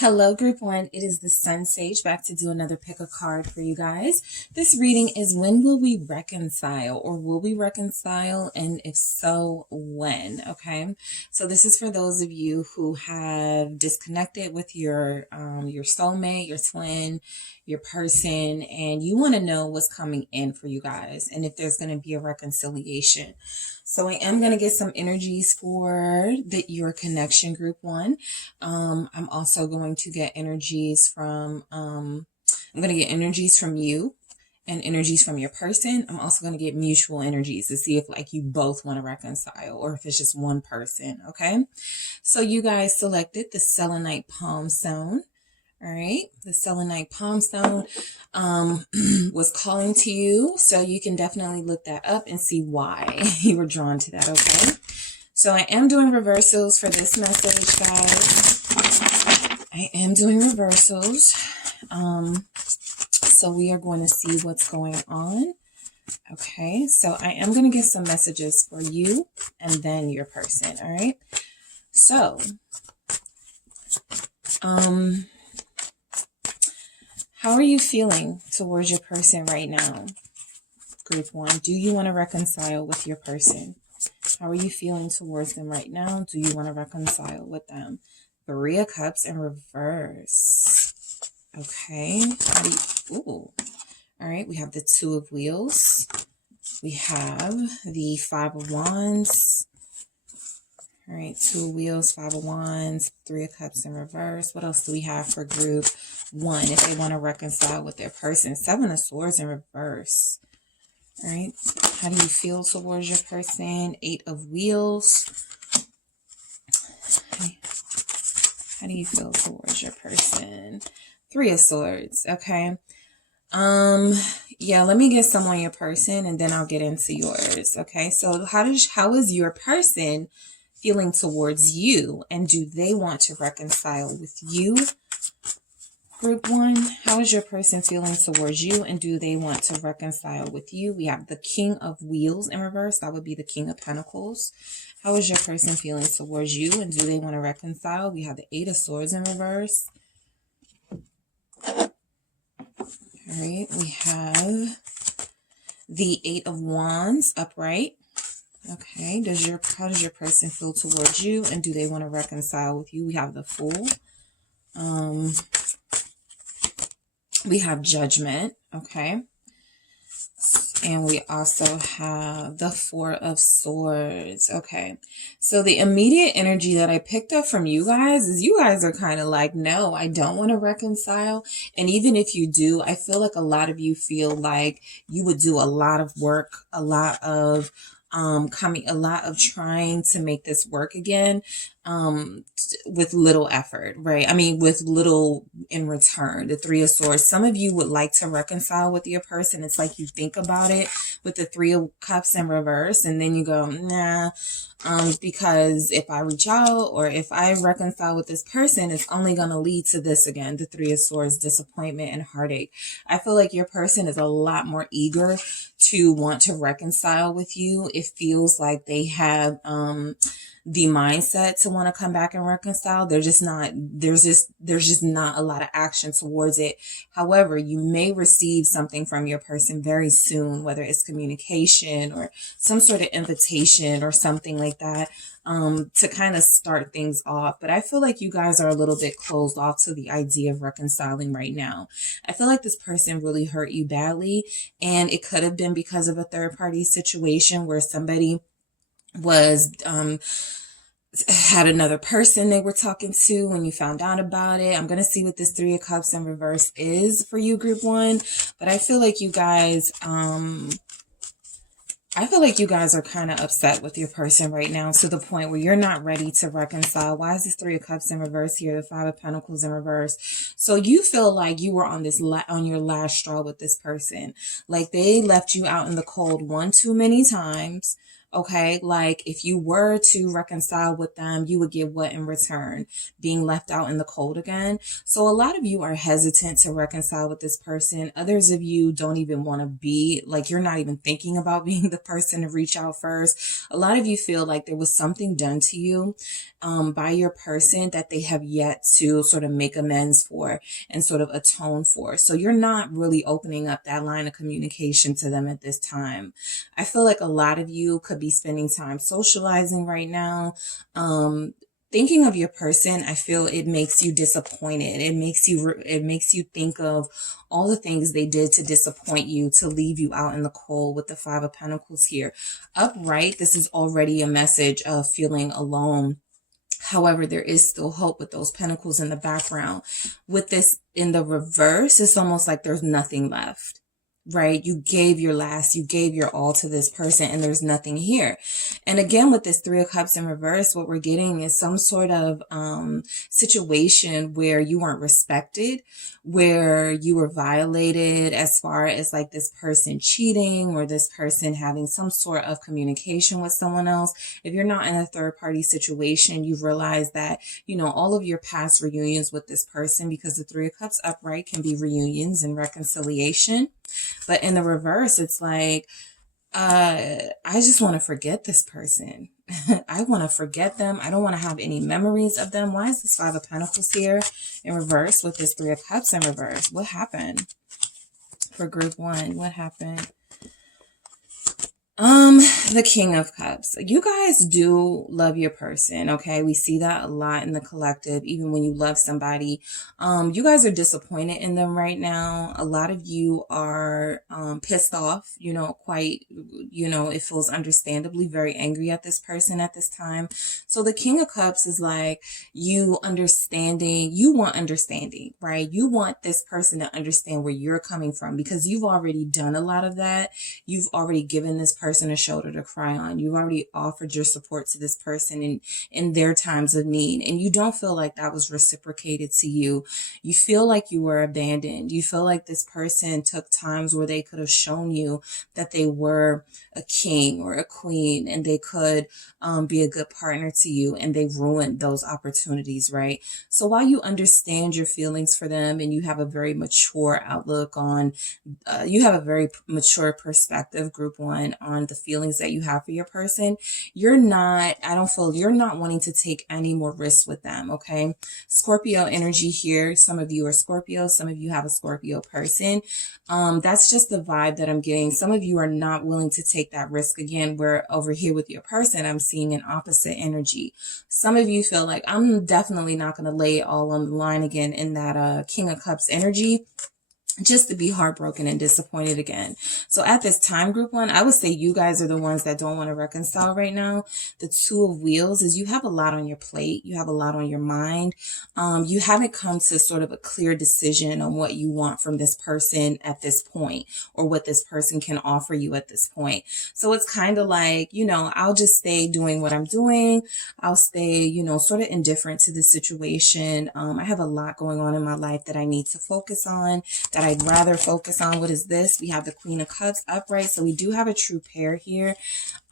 Hello, group one. It is the SunSage back to do another pick a card for you guys. This reading is when will we reconcile, or will we reconcile? And if so, when? Okay. So this is for those of you who have disconnected with your soulmate, your twin, your person, and you want to know what's coming in for you guys and if there's going to be a reconciliation. So I am going to get some energies for your connection, group one. I'm also going to get energies from, I'm going to get energies from you and energies from your person. I'm also going to get mutual energies to see if like you both want to reconcile or if it's just one person. Okay. So you guys selected the selenite palm stone. All right. The selenite palm stone was calling to you. So you can definitely look that up and see why you were drawn to that. Okay. So I am doing reversals for this message, guys. I am doing reversals. So we are going to see what's going on. Okay. So I am going to get some messages for you and then your person. All right. So, how are you feeling towards your person right now, group one? Do you want to reconcile with your person? How are you feeling towards them right now? Do you want to reconcile with them? Three of Cups in reverse. Okay. Ooh. All right. We have the Two of Wheels. We have the Five of Wands. All right. Two of Wheels, Five of Wands, Three of Cups in reverse. What else do we have for group one if they want to reconcile with their person? Seven of Swords in reverse. All right. How do you feel towards your person? Eight of Wheels. Okay. How do you feel towards your person? Three of Swords. Okay. Yeah, let me get some on your person and then I'll get into yours. Okay. So how is your person feeling towards you, and do they want to reconcile with you? Group one, how is your person feeling towards you, and do they want to reconcile with you? We have the King of Wheels in reverse. That would be the King of Pentacles. How is your person feeling towards you, and do they want to reconcile? We have the Eight of Swords in reverse. All right, we have the Eight of Wands upright. Okay, how does your person feel towards you, and do they want to reconcile with you? We have the Fool. We have Judgment, okay? And we also have the Four of Swords, okay? So the immediate energy that I picked up from you guys is you guys are kind of like, no, I don't want to reconcile. And even if you do, I feel like a lot of you feel like you would do a lot of work, a lot of trying to make this work again, with little effort, right? I mean, with little in return. The Three of Swords. Some of you would like to reconcile with your person. It's like you think about it with the Three of Cups in reverse, and then you go, nah, because if I reach out or if I reconcile with this person, it's only going to lead to this again, the Three of Swords, disappointment and heartache. I feel like your person is a lot more eager to want to reconcile with you. It feels like they have the mindset to want to come back and reconcile. There's just not a lot of action towards it. However, you may receive something from your person very soon, whether it's communication or some sort of invitation or something like that, to kind of start things off. But I feel like you guys are a little bit closed off to the idea of reconciling right now. I feel like this person really hurt you badly, and it could have been because of a third party situation where somebody was had another person they were talking to when you found out about it. I'm going to see what this Three of Cups in reverse is for you, group one. But I feel like you guys are kind of upset with your person right now to the point where you're not ready to reconcile. Why is this Three of Cups in reverse here? The Five of Pentacles in reverse. So you feel like you were on your last straw with this person. Like they left you out in the cold one too many times. Okay, like if you were to reconcile with them, you would get what in return? Being left out in the cold again. So a lot of you are hesitant to reconcile with this person. Others of you don't even want to be, like, you're not even thinking about being the person to reach out first. A lot of you feel like there was something done to you by your person that they have yet to sort of make amends for and sort of atone for. So you're not really opening up that line of communication to them at this time. I feel like a lot of you could be spending time socializing right now. Thinking of your person, I feel it makes you disappointed. It makes you think of all the things they did to disappoint you, to leave you out in the cold with the Five of Pentacles here. Upright, this is already a message of feeling alone. However, there is still hope with those pentacles in the background. With this in the reverse, it's almost like there's nothing left, right? You gave your last, you gave your all to this person, and there's nothing here. And again, with this Three of Cups in reverse, what we're getting is some sort of situation where you weren't respected, where you were violated, as far as like this person cheating or this person having some sort of communication with someone else. If you're not in a third party situation, you realize that, you know, all of your past reunions with this person, because the Three of Cups upright can be reunions and reconciliation. But in the reverse, it's like, I just want to forget this person. I want to forget them. I don't want to have any memories of them. Why is this Five of Pentacles here in reverse with this Three of Cups in reverse? What happened for group one? What happened? The King of Cups. You guys do love your person, okay? We see that a lot in the collective, even when you love somebody. You guys are disappointed in them right now. A lot of you are pissed off, you know, quite, you know, it feels understandably very angry at this person at this time. So the King of Cups is like you want understanding, right? You want this person to understand where you're coming from, because you've already done a lot of that. You've already given this person a shoulder to cry on. You've already offered your support to this person in their times of need. And you don't feel like that was reciprocated to you. You feel like you were abandoned. You feel like this person took times where they could have shown you that they were a king or a queen and they could be a good partner to you, and they ruined those opportunities, right? So while you understand your feelings for them and you have a very mature outlook on, you have a very mature perspective, group one, on the feelings that you have for your person, you're not wanting to take any more risks with them, okay? Scorpio energy here. Some of you are Scorpio. Some of you have a Scorpio person. That's just the vibe that I'm getting. Some of you are not willing to take that risk again, where over here with your person, I'm seeing an opposite energy. Some of you feel like I'm definitely not going to lay it all on the line again in that King of Cups energy, just to be heartbroken and disappointed again. So at this time, group one, I would say you guys are the ones that don't want to reconcile right now. The Two of Wheels is you have a lot on your plate. You have a lot on your mind. You haven't come to sort of a clear decision on what you want from this person at this point, or what this person can offer you at this point. So it's kind of like, you know, I'll just stay doing what I'm doing. I'll stay, you know, sort of indifferent to the situation. I have a lot going on in my life that I need to focus on, that I'd rather focus on. What is this? We have the Queen of Cups upright. So we do have a true pair here.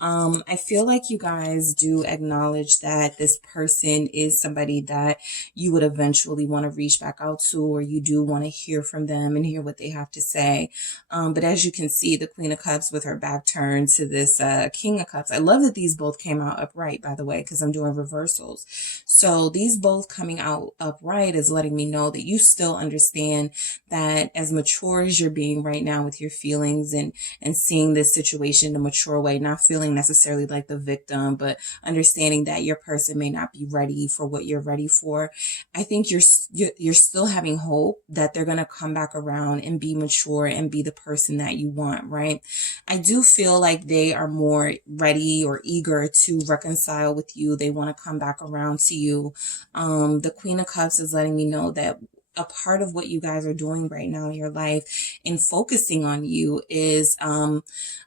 I feel like you guys do acknowledge that this person is somebody that you would eventually want to reach back out to, or you do want to hear from them and hear what they have to say. But as you can see, the Queen of Cups with her back turned to this King of Cups. I love that these both came out upright, by the way, because I'm doing reversals. So these both coming out upright is letting me know that you still understand that as mature as you're being right now with your feelings and seeing this situation in a mature way, not feeling necessarily like the victim, but understanding that your person may not be ready for what you're ready for. I think you're still having hope that they're going to come back around and be mature and be the person that you want, right? I do feel like they are more ready or eager to reconcile with you. They want to come back around to you. The Queen of Cups is letting me know that a part of what you guys are doing right now in your life and focusing on you is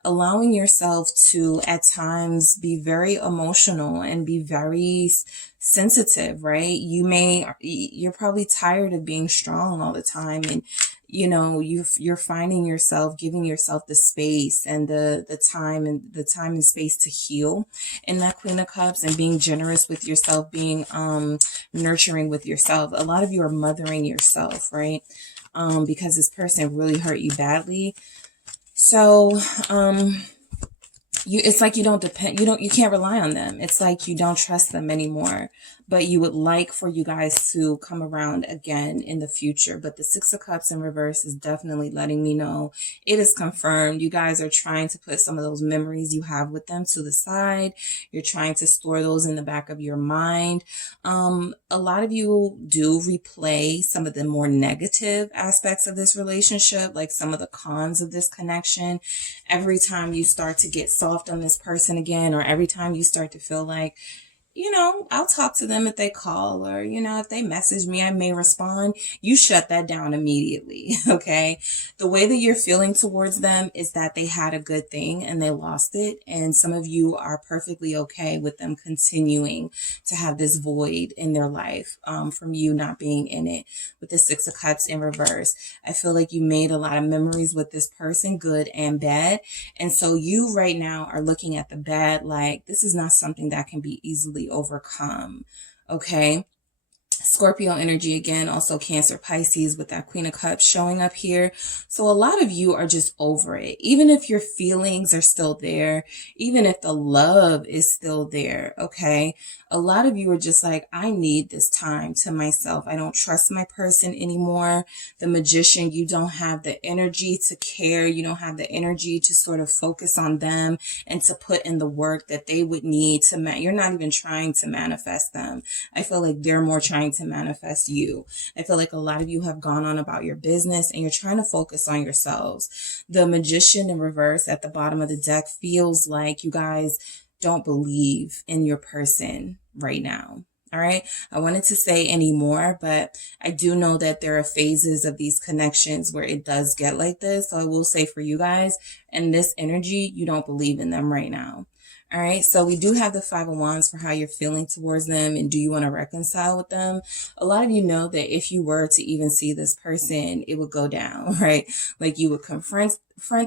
allowing yourself to at times be very emotional and be very sensitive, right? You're probably tired of being strong all the time, and you know, you're finding yourself giving yourself the space and the time and space to heal in that Queen of Cups, and being generous with yourself, being nurturing with yourself. A lot of you are mothering yourself, right? Because this person really hurt you badly. So it's like you can't rely on them. It's like you don't trust them anymore, but you would like for you guys to come around again in the future. But the Six of Cups in reverse is definitely letting me know it is confirmed. You guys are trying to put some of those memories you have with them to the side. You're trying to store those in the back of your mind. A lot of you do replay some of the more negative aspects of this relationship, like some of the cons of this connection. Every time you start to get soft on this person again, or every time you start to feel like, you know, I'll talk to them if they call, or, you know, if they message me, I may respond. You shut that down immediately. Okay. The way that you're feeling towards them is that they had a good thing and they lost it. And some of you are perfectly okay with them continuing to have this void in their life, from you not being in it. With the Six of Cups in reverse, I feel like you made a lot of memories with this person, good and bad. And so you right now are looking at the bad like this is not something that can be easily overcome. Okay. Scorpio energy again, also Cancer, Pisces with that Queen of Cups showing up here. So a lot of you are just over it. Even if your feelings are still there, even if the love is still there, okay? A lot of you are just like, I need this time to myself. I don't trust my person anymore. The Magician, you don't have the energy to care. You don't have the energy to sort of focus on them and to put in the work that they would need to, you're not even trying to manifest them. I feel like they're more trying to manifest you. I feel like a lot of you have gone on about your business and you're trying to focus on yourselves. The Magician in reverse at the bottom of the deck feels like you guys don't believe in your person right now. All right. I wanted to say any more, but I do know that there are phases of these connections where it does get like this. So I will say for you guys and this energy, you don't believe in them right now. All right, so we do have the Five of Wands for how you're feeling towards them and do you want to reconcile with them? A lot of you know that if you were to even see this person, it would go down, right? Like you would confront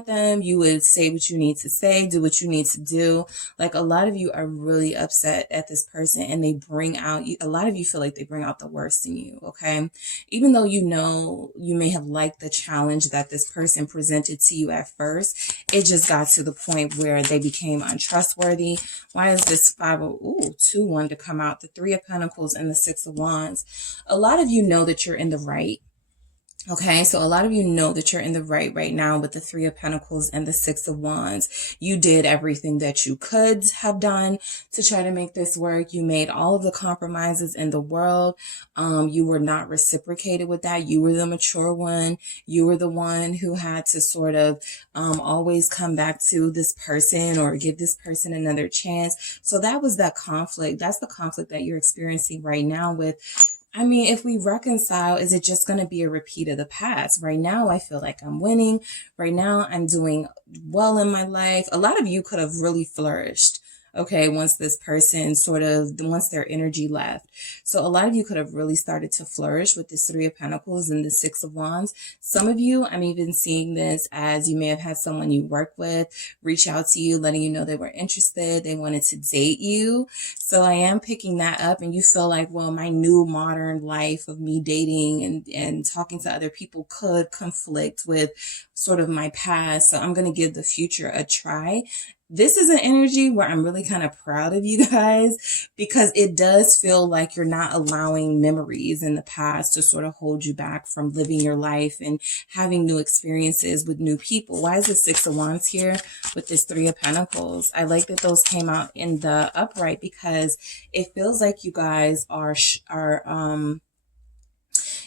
them, you would say what you need to say, do what you need to do. Like a lot of you are really upset at this person and they bring out, a lot of you feel like they bring out the worst in you, okay? Even though you know you may have liked the challenge that this person presented to you at first, it just got to the point where they became untrustworthy. Why is this 2-1 to come out? The Three of Pentacles and the Six of Wands. A lot of you know that you're in the right. Okay, so a lot of you know that you're in the right now with the Three of Pentacles and the Six of Wands. You did everything that you could have done to try to make this work. You made all of the compromises in the world. You were not reciprocated with that. You were the mature one. You were the one who had to sort of always come back to this person or give this person another chance. So that was that conflict. That's the conflict that you're experiencing right now with. I mean, if we reconcile, is it just going to be a repeat of the past? Right now, I feel like I'm winning. Right now, I'm doing well in my life. A lot of you could have really flourished, okay, once this person once their energy left. So a lot of you could have really started to flourish with this Three of Pentacles and the Six of Wands. Some of you, I'm even seeing this as you may have had someone you work with reach out to you, letting you know they were interested. They wanted to date you. So I am picking that up and you feel like, well, my new modern life of me dating and talking to other people could conflict with sort of my past. So I'm going to give the future a try. This is an energy where I'm really kind of proud of you guys because it does feel like you're not allowing memories in the past to sort of hold you back from living your life and having new experiences with new people. Why is the Six of Wands here with this Three of Pentacles? I like that those came out in the upright because it feels like you guys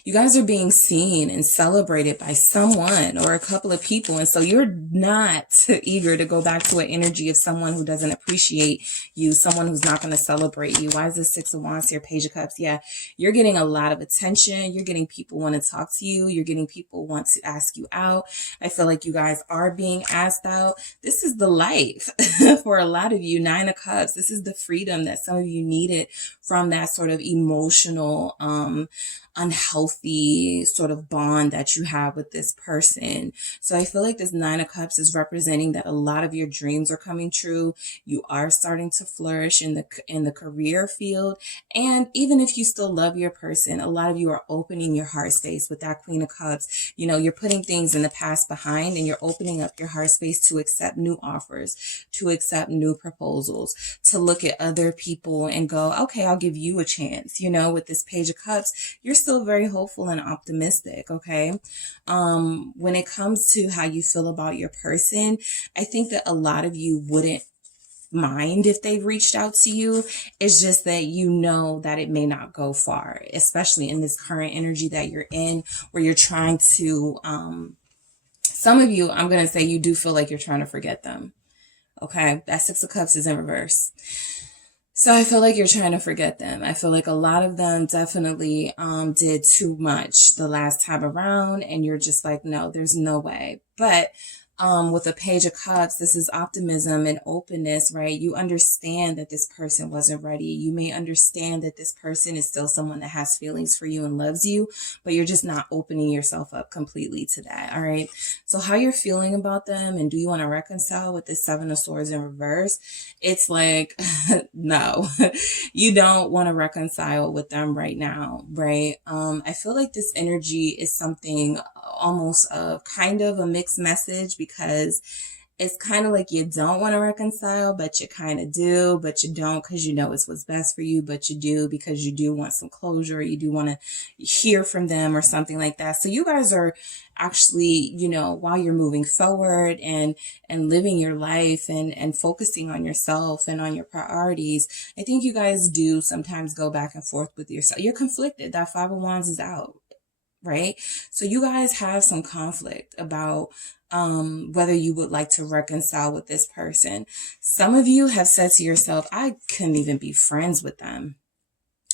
You guys are being seen and celebrated by someone or a couple of people. And so you're not eager to go back to an energy of someone who doesn't appreciate you, someone who's not going to celebrate you. Why is this Six of Wands here? Page of Cups. Yeah, you're getting a lot of attention. You're getting people want to talk to you. You're getting people want to ask you out. I feel like you guys are being asked out. This is the life for a lot of you. Nine of Cups. This is the freedom that some of you needed from that sort of emotional, unhealthy sort of bond that you have with this person. So I feel like this Nine of Cups is representing that a lot of your dreams are coming true. You are starting to flourish in the career field. And even if you still love your person, a lot of you are opening your heart space with that Queen of Cups. You know, you're putting things in the past behind and you're opening up your heart space to accept new offers, to accept new proposals, to look at other people and go, okay, I'll give you a chance. You know, with this Page of Cups, you're still very hopeful and optimistic, okay? When it comes to how you feel about your person, I think that a lot of you wouldn't mind if they reached out to you. It's just that you know that it may not go far, especially in this current energy that you're in, where you're trying to, some of you, I'm going to say you do feel like you're trying to forget them, okay? That Six of Cups is in reverse. So I feel like you're trying to forget them. I feel like a lot of them definitely did too much the last time around, and you're just like, no, there's no way. But with a Page of Cups, this is optimism and openness, right? You understand that this person wasn't ready. You may understand that this person is still someone that has feelings for you and loves you, but you're just not opening yourself up completely to that, all right? So how you're feeling about them, and do you want to reconcile with the Seven of Swords in reverse? It's like, no, you don't want to reconcile with them right now, right? I feel like this energy is something almost kind of a mixed message, because it's kind of like you don't want to reconcile, but you kind of do, but you don't because you know it's what's best for you, but you do because you do want some closure. You do want to hear from them or something like that. So you guys are actually, you know, while you're moving forward and living your life and focusing on yourself and on your priorities, I think you guys do sometimes go back and forth with yourself. You're conflicted. That Five of Wands is out, right? So you guys have some conflict about whether you would like to reconcile with this person. Some of you have said to yourself, I couldn't even be friends with them.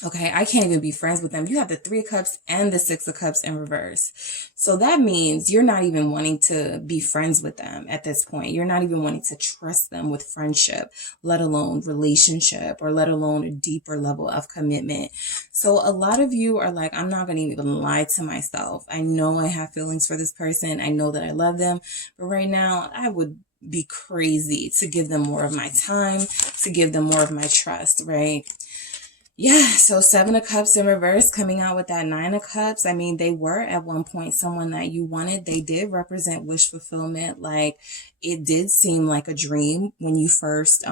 Okay, I can't even be friends with them. You have the Three of Cups and the Six of Cups in reverse. So that means you're not even wanting to be friends with them at this point. You're not even wanting to trust them with friendship, let alone relationship, or let alone a deeper level of commitment. So a lot of you are like, I'm not going to even lie to myself. I know I have feelings for this person. I know that I love them. But right now, I would be crazy to give them more of my time, to give them more of my trust, right? Yeah, so Seven of Cups in reverse coming out with that Nine of Cups. I mean, they were at one point someone that you wanted. They did represent wish fulfillment. Like, it did seem like a dream when you first,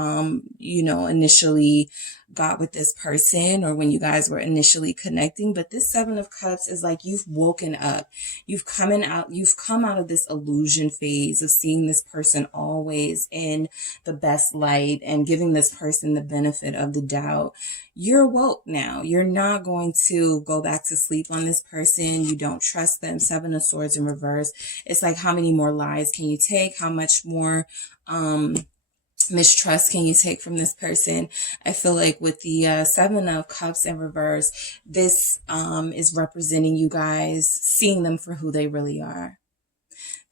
initially got with this person, or when you guys were initially connecting. But this Seven of Cups is like you've woken up. You've come out of this illusion phase of seeing this person always in the best light and giving this person the benefit of the doubt. You're woke now. You're not going to go back to sleep on this person. You don't trust them. Seven of Swords in reverse. It's like, how many more lies can you take? How much more mistrust can you take from this person? I feel like with the Seven of Cups in reverse, this is representing you guys seeing them for who they really are.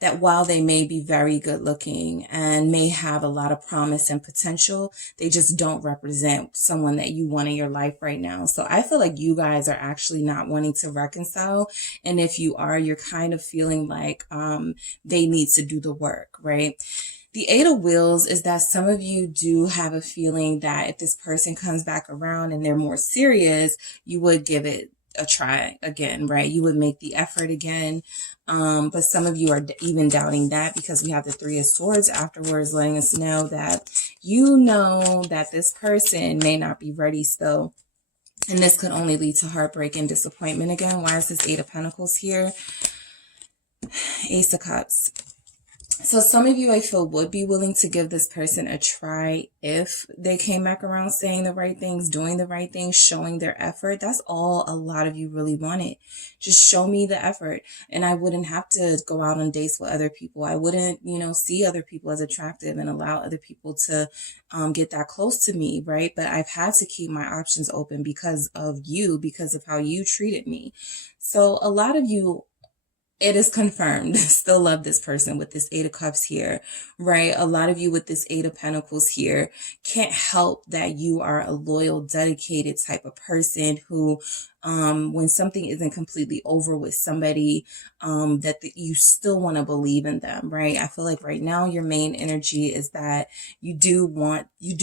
That while they may be very good looking and may have a lot of promise and potential, they just don't represent someone that you want in your life right now. So I feel like you guys are actually not wanting to reconcile. And if you are, you're kind of feeling like they need to do the work, right? The Eight of Wheels is that some of you do have a feeling that if this person comes back around and they're more serious, you would give it a try again, right? You would make the effort again. But some of you are even doubting that, because we have the Three of Swords afterwards, letting us know that you know that this person may not be ready still. And this could only lead to heartbreak and disappointment again. Why is this Eight of Pentacles here? Ace of Cups. So some of you, I feel, would be willing to give this person a try if they came back around saying the right things, doing the right things, showing their effort. That's all a lot of you really wanted. Just show me the effort. And I wouldn't have to go out on dates with other people. I wouldn't, see other people as attractive and allow other people to get that close to me, right? But I've had to keep my options open because of you, because of how you treated me. So a lot of you, it is confirmed, still love this person with this Eight of Cups here, right? A lot of you with this Eight of Pentacles here can't help that you are a loyal, dedicated type of person who, when something isn't completely over with somebody, you still want to believe in them, right? I feel like right now your main energy is that you do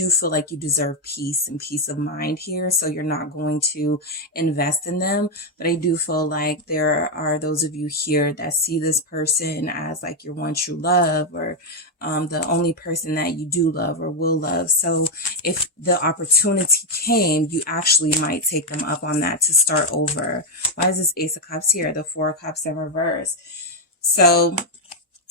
feel like you deserve peace and peace of mind here. So you're not going to invest in them. But I do feel like there are those of you here that see this person as like your one true love, or the only person that you do love or will love. So if the opportunity came, you actually might take them up on that to start over. Why is this Ace of Cups here? The Four of Cups in reverse. So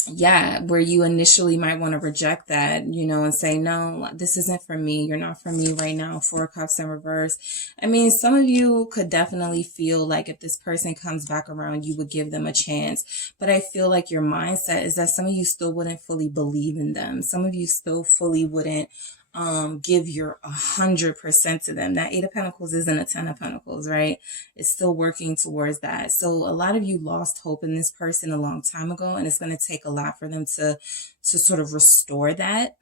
yeah, where you initially might want to reject that, and say, no, this isn't for me. You're not for me right now. Four of Cups in reverse. I mean, some of you could definitely feel like if this person comes back around, you would give them a chance. But I feel like your mindset is that some of you still wouldn't fully believe in them. Some of you still fully wouldn't give your 100% to them. That Eight of Pentacles isn't a Ten of Pentacles, right? It's still working towards that. So a lot of you lost hope in this person a long time ago, and it's going to take a lot for them to sort of restore that,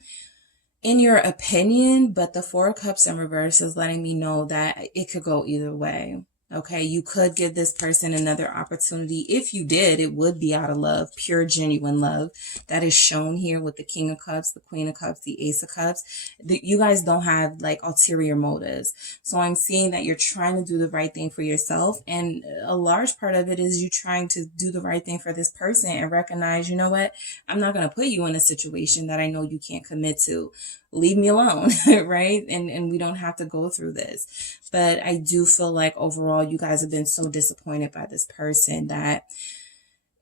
in your opinion. But the Four of Cups in reverse is letting me know that it could go either way. Okay, you could give this person another opportunity. If you did, it would be out of love, pure, genuine love. That is shown here with the King of Cups, the Queen of Cups, the Ace of Cups. You guys don't have like ulterior motives. So I'm seeing that you're trying to do the right thing for yourself. And a large part of it is you trying to do the right thing for this person and recognize, you know what? I'm not going to put you in a situation that I know you can't commit to. Leave me alone, right? And we don't have to go through this. But I do feel like overall, you guys have been so disappointed by this person that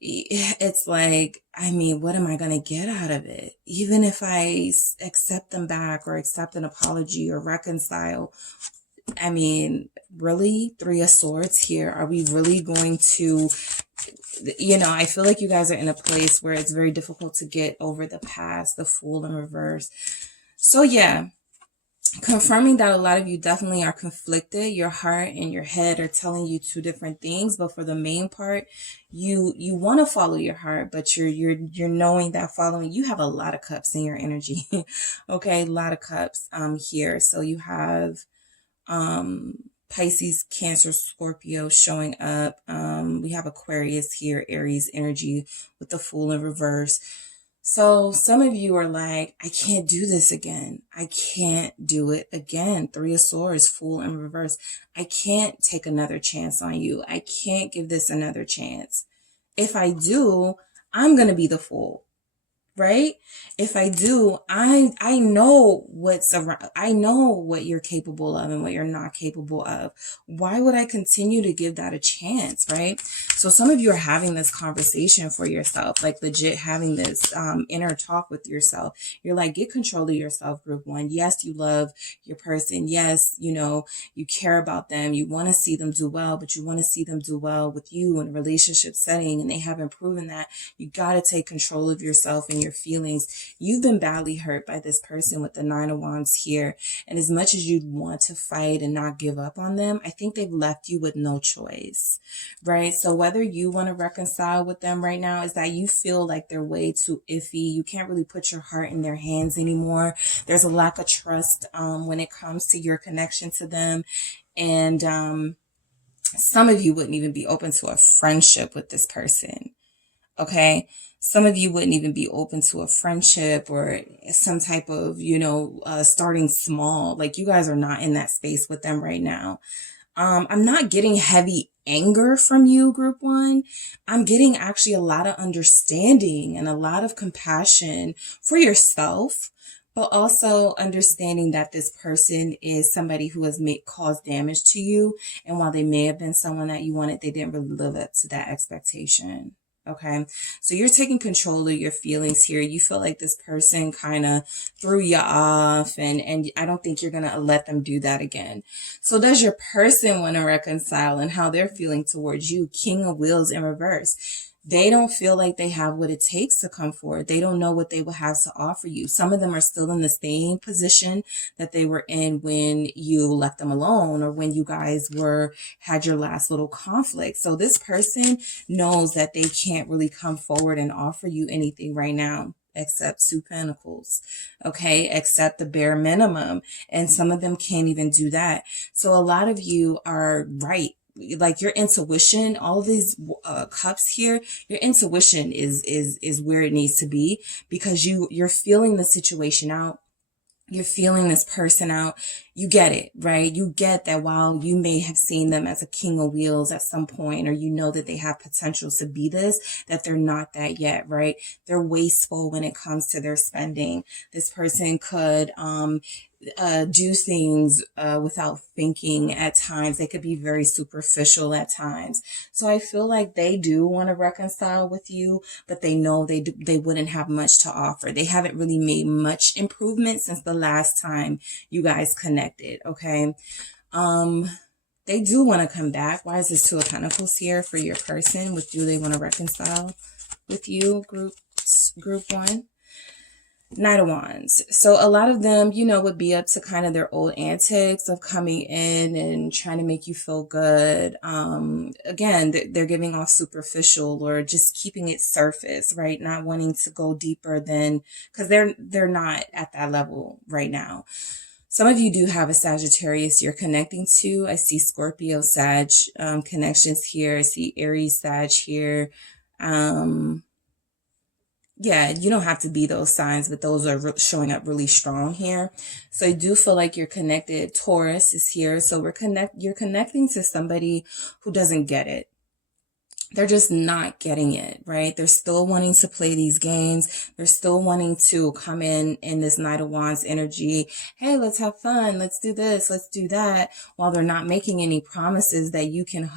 it's like, I mean, what am I going to get out of it? Even if I accept them back or accept an apology or reconcile, I mean, really? Three of Swords here. Are we really going to, I feel like you guys are in a place where it's very difficult to get over the past, the Fool in reverse. So yeah, confirming that a lot of you definitely are conflicted. Your heart and your head are telling you two different things, but for the main part, you want to follow your heart, but you're knowing that following, you have a lot of cups in your energy. Okay, a lot of cups here. So you have Pisces, Cancer, Scorpio showing up. We have Aquarius here, Aries energy with the Fool in reverse. So some of you are like, I can't do this again. I can't do it again. Three of Swords, Fool in reverse. I can't take another chance on you. I can't give this another chance. If I do, I'm going to be the fool. Right? If I do, I know what's around. I know what you're capable of and what you're not capable of. Why would I continue to give that a chance? Right? So some of you are having this conversation for yourself, like legit having this inner talk with yourself. You're like, get control of yourself, group one. Yes, you love your person. Yes, you care about them. You want to see them do well, but you want to see them do well with you in a relationship setting, and they haven't proven that. You got to take control of yourself and your feelings. You've been badly hurt by this person with the Nine of Wands here. And as much as you'd want to fight and not give up on them, I think they've left you with no choice, right? So whether you want to reconcile with them right now is that you feel like they're way too iffy. You can't really put your heart in their hands anymore. There's a lack of trust when it comes to your connection to them. And some of you wouldn't even be open to a friendship with this person. Okay. Some of you wouldn't even be open to a friendship or some type of, starting small. Like you guys are not in that space with them right now. I'm not getting heavy anger from you, group one. I'm getting actually a lot of understanding and a lot of compassion for yourself, but also understanding that this person is somebody who has caused damage to you. And while they may have been someone that you wanted, they didn't really live up to that expectation. Okay, so you're taking control of your feelings here. You feel like this person kind of threw you off, and I don't think you're going to let them do that again. So does your person want to reconcile and how they're feeling towards you? King of Wheels in reverse. They don't feel like they have what it takes to come forward. They don't know what they will have to offer you. Some of them are still in the same position that they were in when you left them alone or when you guys had your last little conflict. So this person knows that they can't really come forward and offer you anything right now except 2 pentacles, okay, except the bare minimum. And some of them can't even do that. So a lot of you are right. Like your intuition, all of these cups here, your intuition is where it needs to be, because you're feeling the situation out. You're feeling this person out. You get it, right? You get that while you may have seen them as a king of wheels at some point, or you know that they have potential to be this, that they're not that yet, right? They're wasteful when it comes to their spending. This person could, do things without thinking at times. They could be very superficial at times. So I feel like they do want to reconcile with you, but they know they wouldn't have much to offer. They haven't really made much improvement since the last time you guys connected, okay? They do want to come back. Why is this 2 of Pentacles here for your person? Do they want to reconcile with you, group 1? Knight of Wands. So a lot of them, would be up to kind of their old antics of coming in and trying to make you feel good. Again, they're giving off superficial or just keeping it surface, right? Not wanting to go deeper than, because they're not at that level right now. Some of you do have a Sagittarius you're connecting to. I see Scorpio, Sag connections here. I see Aries, Sag here. Yeah, you don't have to be those signs, but those are showing up really strong here. So I do feel like you're connected. Taurus is here. So you're connecting to somebody who doesn't get it. They're just not getting it, right? They're still wanting to play these games. They're still wanting to come in this Knight of Wands energy. Hey, let's have fun. Let's do this. Let's do that. While they're not making any promises that you can,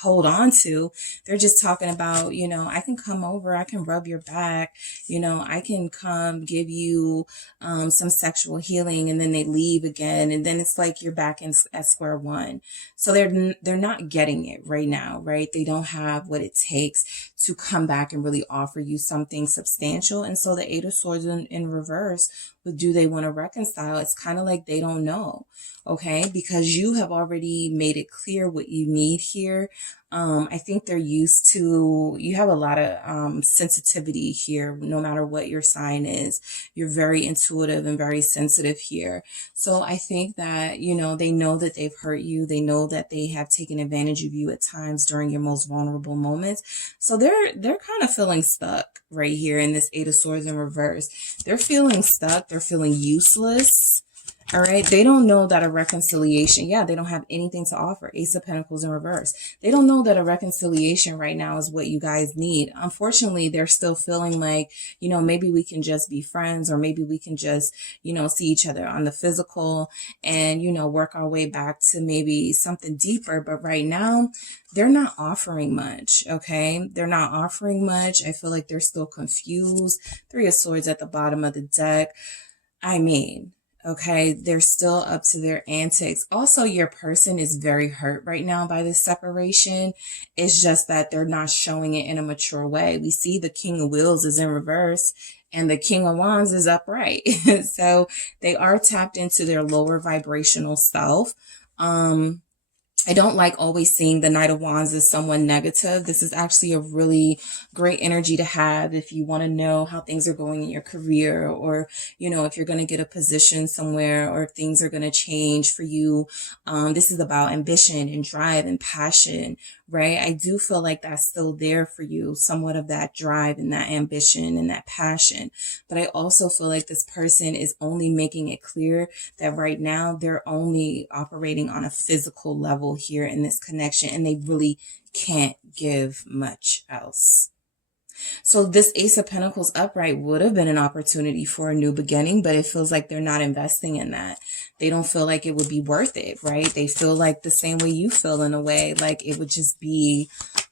hold on to. They're just talking about, I can come over. I can rub your back. I can come give you some sexual healing, and then they leave again. And then it's like you're back at square one. So they're not getting it right now, right? They don't have what it takes to come back and really offer you something substantial. And so the 8 of Swords in reverse, do they want to reconcile? It's kind of like they don't know, okay? Because you have already made it clear what you need here. I think they're used to, you have a lot of sensitivity here, no matter what your sign is. You're very intuitive and very sensitive here. So I think that, they know that they've hurt you. They know that they have taken advantage of you at times during your most vulnerable moments. So they're kind of feeling stuck right here in this 8 of Swords in reverse. They're feeling stuck. They're feeling useless. All right. They don't know that a reconciliation, they don't have anything to offer. Ace of Pentacles in reverse. They don't know that a reconciliation right now is what you guys need. Unfortunately, they're still feeling like, maybe we can just be friends, or maybe we can just, see each other on the physical and, work our way back to maybe something deeper. But right now, they're not offering much. Okay. They're not offering much. I feel like they're still confused. 3 of Swords at the bottom of the deck. Okay, they're still up to their antics. Also, your person is very hurt right now by this separation. It's just that they're not showing it in a mature way. We see the King of Wheels is in reverse and the King of Wands is upright. So they are tapped into their lower vibrational self. I don't like always seeing the Knight of Wands as someone negative. This is actually a really great energy to have if you want to know how things are going in your career, or, if you're going to get a position somewhere, or if things are going to change for you. This is about ambition and drive and passion, right? I do feel like that's still there for you, somewhat of that drive and that ambition and that passion. But I also feel like this person is only making it clear that right now they're only operating on a physical level here in this connection, and they really can't give much else. So this Ace of Pentacles upright would have been an opportunity for a new beginning, but it feels like they're not investing in that. They don't feel like it would be worth it, right? They feel like the same way you feel, in a way, like it would just be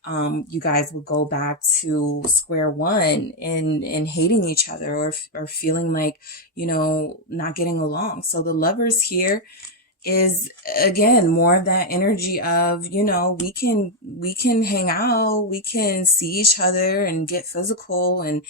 you guys would go back to square one and hating each other, or feeling like, you know, not getting along. So the Lovers here is, again, more of that energy of, you know, we can hang out, we can see each other and get physical and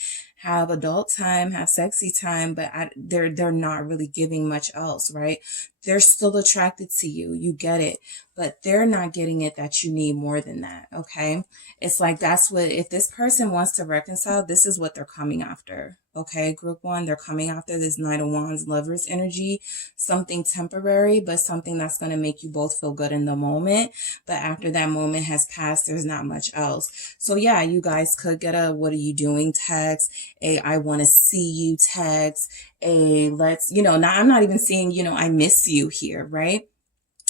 have adult time, have sexy time, but they're not really giving much else, right? They're still attracted to you, you get it, but they're not getting it that you need more than that, okay? It's like, that's what, if this person wants to reconcile, this is what they're coming after, okay, group one? They're coming after this Knight of Wands Lovers energy, something temporary, but something that's going to make you both feel good in the moment. But after that moment has passed, there's not much else. So yeah, you guys could get a "what are you doing" text, a "I want to see you" text, a "let's," you know, now I'm not even saying, you know, "I miss you" here, right?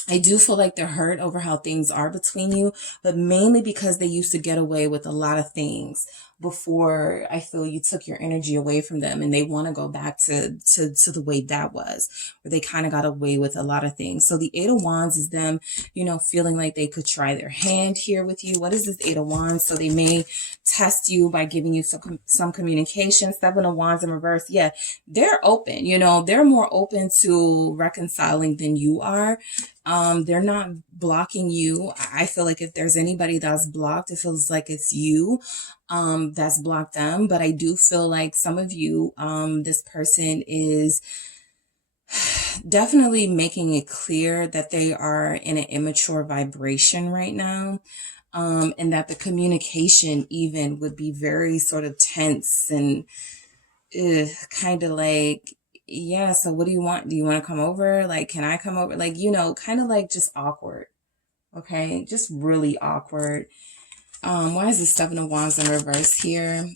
I do feel like they're hurt over how things are between you, but mainly because they used to get away with a lot of things before I feel you took your energy away from them, and they want to go back to the way that was, where they kind of got away with a lot of things. So the Eight of Wands is them, you know, feeling like they could try their hand here with you. What is this Eight of Wands? So they may test you by giving you some communication. Seven of Wands in reverse. Yeah, they're open, you know, they're more open to reconciling than you are. They're not blocking you. I feel like if there's anybody that's blocked, it feels like it's you, that's blocked them. But I do feel like some of you, this person is definitely making it clear that they are in an immature vibration right now. And that the communication even would be very sort of tense and kind of like, yeah, so what do you want? Do you want to come over? Like, can I come over? Like, you know, kind of like just awkward. Okay, just really awkward. Why is the Seven of Wands in reverse here?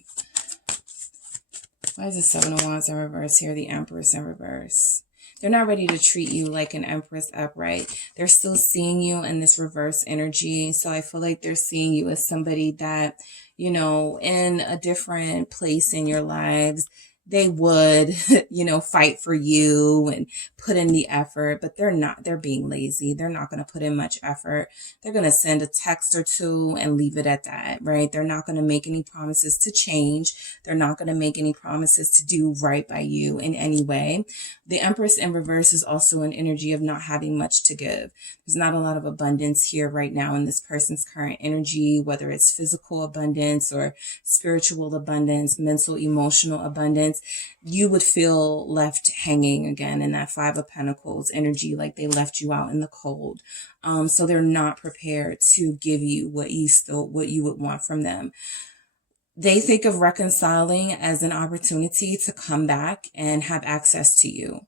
Why is the Seven of Wands in reverse here? The Empress in reverse. They're not ready to treat you like an Empress upright. They're still seeing you in this reverse energy. So I feel like they're seeing you as somebody that, you know, in a different place in your lives, they would, you know, fight for you and put in the effort, but they're not. They're being lazy. They're not going to put in much effort. They're going to send a text or two and leave it at that, right? They're not going to make any promises to change. They're not going to make any promises to do right by you in any way. The Empress in reverse is also an energy of not having much to give. There's not a lot of abundance here right now in this person's current energy, whether it's physical abundance or spiritual abundance, mental, emotional abundance. You would feel left hanging again in that Five of Pentacles energy, like they left you out in the cold. So they're not prepared to give you what you would want from them. They think of reconciling as an opportunity to come back and have access to you.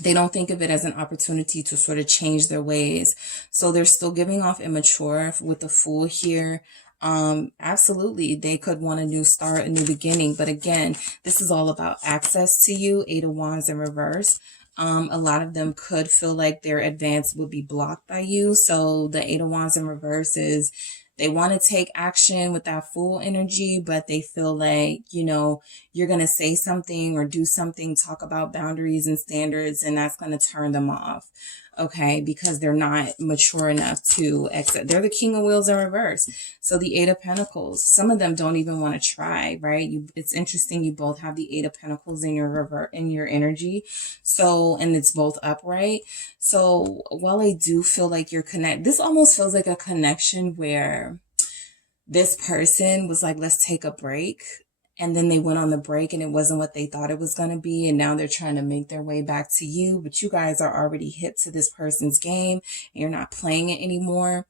They don't think of it as an opportunity to sort of change their ways. So they're still giving off immature with the Fool here. Absolutely, they could want a new start, a new beginning. But again, this is all about access to you. Eight of Wands in reverse. A lot of them could feel like their advance would be blocked by you. So the Eight of Wands in reverse is, they want to take action with that Fool energy, but they feel like, you know, you're going to say something or do something, talk about boundaries and standards, and that's going to turn them off. Okay, because they're not mature enough to accept. They're the King of Wheels in reverse. So the Eight of Pentacles, some of them don't even want to try, right? It's interesting. You both have the Eight of Pentacles in your energy. So, and it's both upright. So while I do feel like you're this almost feels like a connection where this person was like, let's take a break. And then they went on the break and it wasn't what they thought it was going to be. And now they're trying to make their way back to you. But you guys are already hip to this person's game and you're not playing it anymore.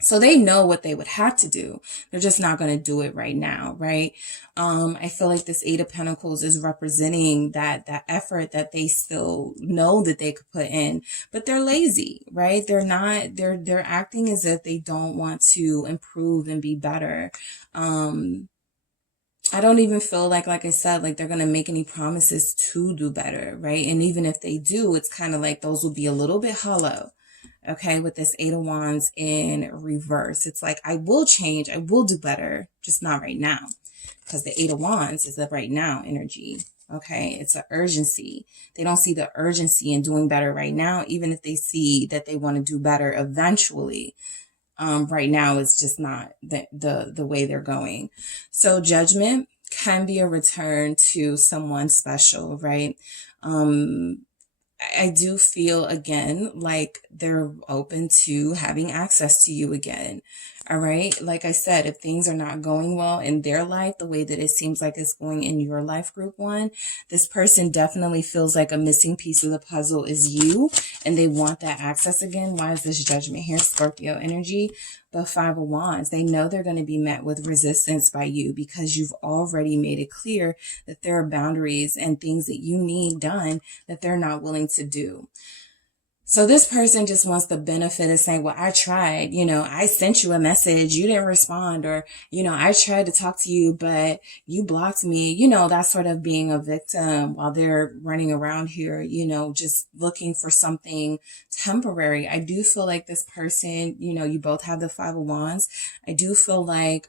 So they know what they would have to do. They're just not going to do it right now, right? I feel like this Eight of Pentacles is representing that effort that they still know that they could put in, but they're lazy, right? They're acting as if they don't want to improve and be better. I don't even feel like I said, like they're going to make any promises to do better, right? And even if they do, it's kind of like those will be a little bit hollow. Okay, with this Eight of Wands in reverse. It's like, I will change, I will do better, just not right now. Because the Eight of Wands is the right now energy. Okay, it's an urgency. They don't see the urgency in doing better right now, even if they see that they want to do better eventually. Right now, it's just not the way they're going. So Judgment can be a return to someone special, right? I do feel again like they're open to having access to you again. All right. Like I said, if things are not going well in their life, the way that it seems like it's going in your life, group one, this person definitely feels like a missing piece of the puzzle is you, and they want that access again. Why is this Judgment here? Scorpio energy. But Five of Wands, they know they're going to be met with resistance by you because you've already made it clear that there are boundaries and things that you need done that they're not willing to do. So this person just wants the benefit of saying, well, I tried, I sent you a message, you didn't respond, or, I tried to talk to you, but you blocked me, that sort of being a victim while they're running around here, just looking for something temporary. I do feel like this person, you both have the Five of Wands. I do feel like,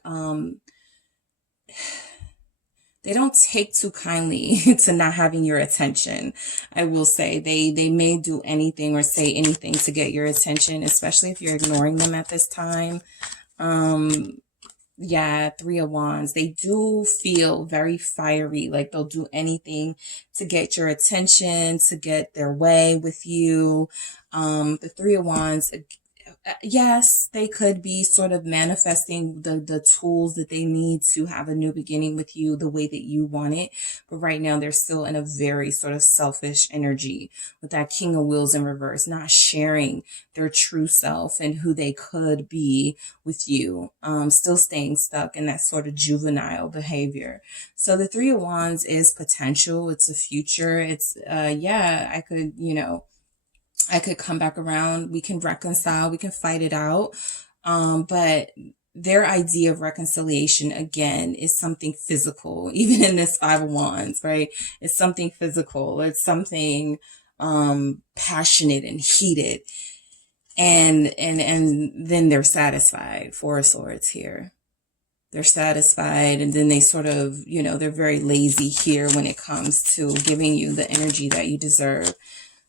they don't take too kindly to not having your attention. I will say they may do anything or say anything to get your attention, especially if you're ignoring them at this time. Yeah, Three of Wands. They do feel very fiery, like they'll do anything to get your attention, to get their way with you. The Three of Wands, yes, they could be sort of manifesting the tools that they need to have a new beginning with you the way that you want it. But right now they're still in a very sort of selfish energy with that King of Wheels in reverse, not sharing their true self and who they could be with you. Still staying stuck in that sort of juvenile behavior. So the Three of Wands is potential. It's a future. It's, I could come back around. We can reconcile. We can fight it out. But their idea of reconciliation, again, is something physical. Even in this Five of Wands, right? It's something physical. It's something passionate and heated. And then they're satisfied. Four of Swords here. They're satisfied, and then they sort of, they're very lazy here when it comes to giving you the energy that you deserve.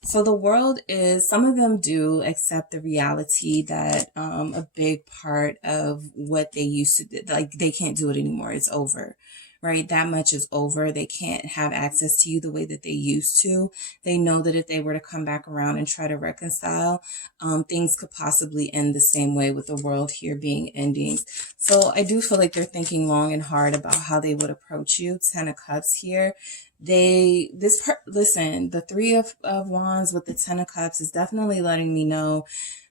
So the world is, some of them do accept the reality that a big part of what they used to do, like they can't do it anymore. It's over, right? That much is over. They can't have access to you the way that they used to. They know that if they were to come back around and try to reconcile, things could possibly end the same way with the world here being endings. So I do feel like they're thinking long and hard about how they would approach you. Ten of Cups here. Listen, the Three of Wands with the Ten of Cups is definitely letting me know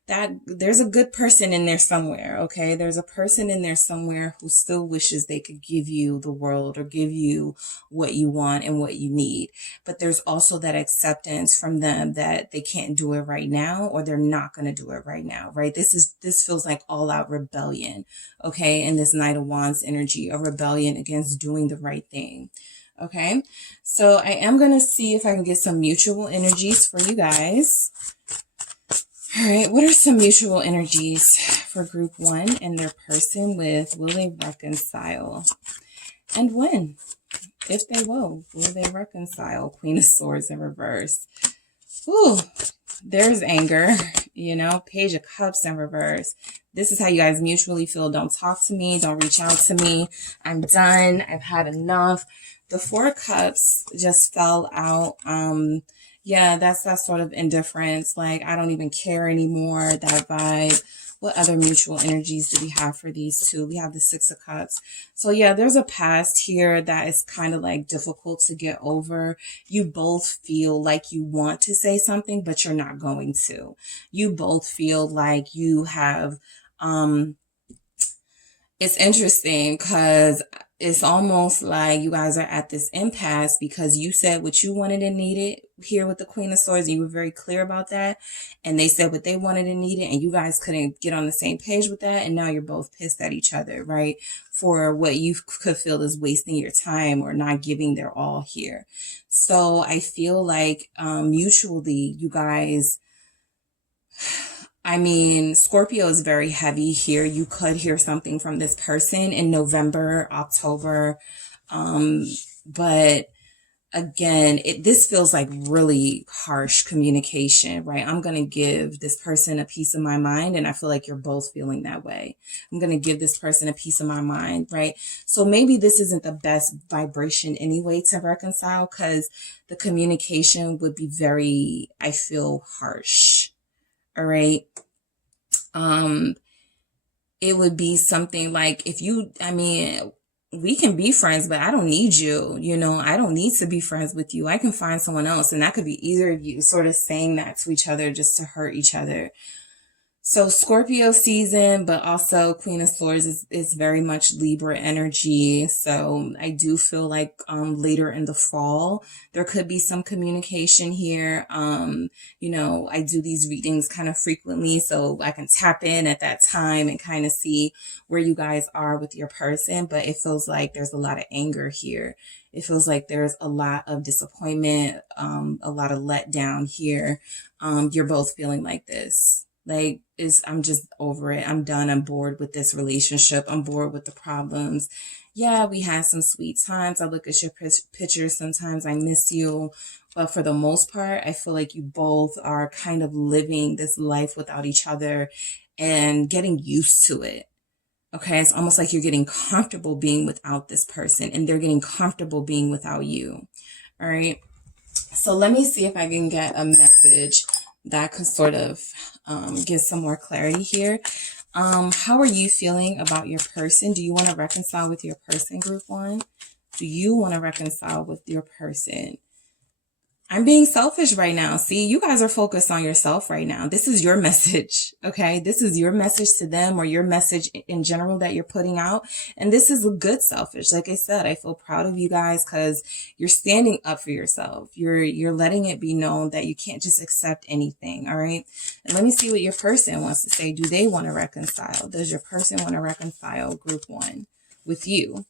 that there's a good person in there somewhere, okay? There's a person in there somewhere who still wishes they could give you the world or give you what you want and what you need. But there's also that acceptance from them that they can't do it right now, or they're not going to do it right now, right? This feels like all out rebellion, okay? And this Knight of Wands energy, a rebellion against doing the right thing. Okay, so I am going to see if I can get some mutual energies for you guys. All right, what are some mutual energies for group one and their person with will they reconcile? And when? If they will they reconcile? Queen of Swords in reverse. Ooh, there's anger, Page of Cups in reverse. This is how you guys mutually feel. Don't talk to me. Don't reach out to me. I'm done. I've had enough. The Four of Cups just fell out. That's that sort of indifference. Like, I don't even care anymore. That vibe. What other mutual energies do we have for these two? We have the Six of Cups. So yeah, there's a past here that is kind of like difficult to get over. You both feel like you want to say something, but you're not going to. You both feel like you have, it's interesting because it's almost like you guys are at this impasse because you said what you wanted and needed here with the Queen of Swords. You were very clear about that. And they said what they wanted and needed, and you guys couldn't get on the same page with that. And now you're both pissed at each other, right? For what you could feel is wasting your time or not giving their all here. So I feel like mutually you guys... Scorpio is very heavy here. You could hear something from this person in November, October. But again, this feels like really harsh communication, right? I'm going to give this person a piece of my mind, and I feel like you're both feeling that way. I'm going to give this person a piece of my mind, right? So maybe this isn't the best vibration anyway to reconcile, because the communication would be very, I feel, harsh. All right. It would be something like, if you, I mean, we can be friends, but I don't need you. You know, I don't need to be friends with you. I can find someone else. And that could be either of you sort of saying that to each other just to hurt each other. So Scorpio season, but also Queen of Swords is very much Libra energy. So I do feel like later in the fall, there could be some communication here. You know, I do these readings kind of frequently, so I can tap in at that time and kind of see where you guys are with your person. But it feels like there's a lot of anger here. It feels like there's a lot of disappointment, a lot of letdown here. You're both feeling like this. Like, I'm just over it. I'm done. I'm bored with this relationship. I'm bored with the problems. Yeah, we had some sweet times. I look at your pictures. Sometimes I miss you. But for the most part, I feel like you both are kind of living this life without each other and getting used to it. Okay, it's almost like you're getting comfortable being without this person, and they're getting comfortable being without you. All right. So let me see if I can get a message that could sort of give some more clarity here. How are you feeling about your person? Do you want to reconcile with your person, group one? Do you want to reconcile with your person? I'm being selfish right now. See, you guys are focused on yourself right now. This is your message, okay? This is your message to them, or your message in general that you're putting out. And this is a good selfish. Like I said, I feel proud of you guys because you're standing up for yourself. You're letting it be known that you can't just accept anything, all right? And let me see what your person wants to say. Do they want to reconcile? Does your person want to reconcile, group one, with you?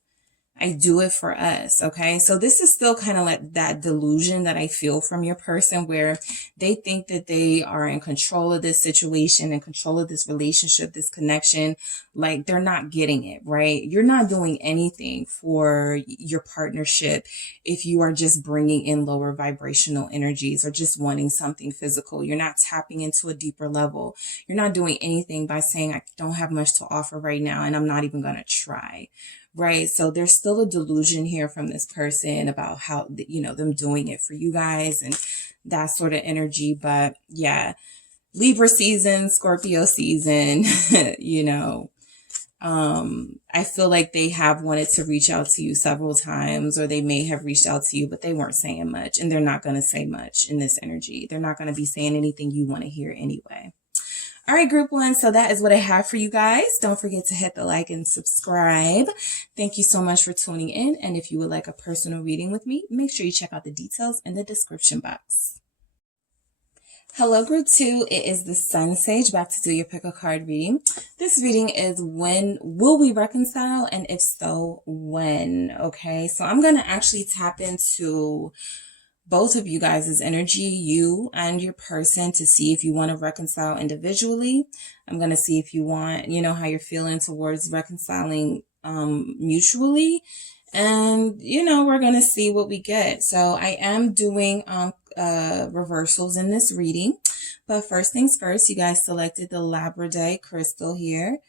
I do it for us. Okay. So this is still kind of like that delusion that I feel from your person, where they think that they are in control of this situation, in control of this relationship, this connection. Like, they're not getting it, right? You're not doing anything for your partnership if you are just bringing in lower vibrational energies or just wanting something physical. You're not tapping into a deeper level. You're not doing anything by saying, I don't have much to offer right now, and I'm not even going to try. Right. So there's still a delusion here from this person about how, you know, them doing it for you guys and that sort of energy. But yeah, Libra season, Scorpio season, you know, I feel like they have wanted to reach out to you several times, or they may have reached out to you, but they weren't saying much, and they're not going to say much in this energy. They're not going to be saying anything you want to hear anyway. All right, group one. So that is what I have for you guys. Don't forget to hit the like and subscribe. Thank you so much for tuning in. And if you would like a personal reading with me, make sure you check out the details in the description box. Hello, group two. It is the SunSage, back to do your pick a card reading. This reading is, when will we reconcile? And if so, when? Okay, so I'm going to actually tap into both of you guys' energy, you and your person, to see if you want to reconcile individually. I'm going to see if you want, you know, how you're feeling towards reconciling mutually. And, you know, we're going to see what we get. So I am doing reversals in this reading. But first things first, you guys selected the labradorite crystal here.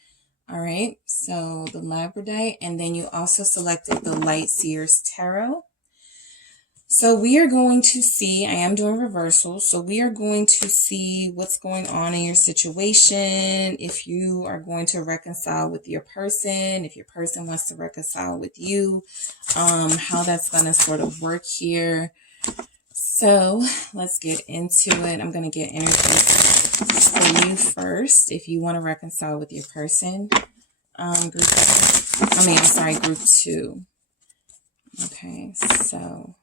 All right, so the labradorite, and then you also selected the Light Seers Tarot. So we are going to see, I am doing reversals, so we are going to see what's going on in your situation, if you are going to reconcile with your person, if your person wants to reconcile with you, how that's going to sort of work here. So let's get into it. I'm going to get energy for you first, if you want to reconcile with your person. Group two. Okay, so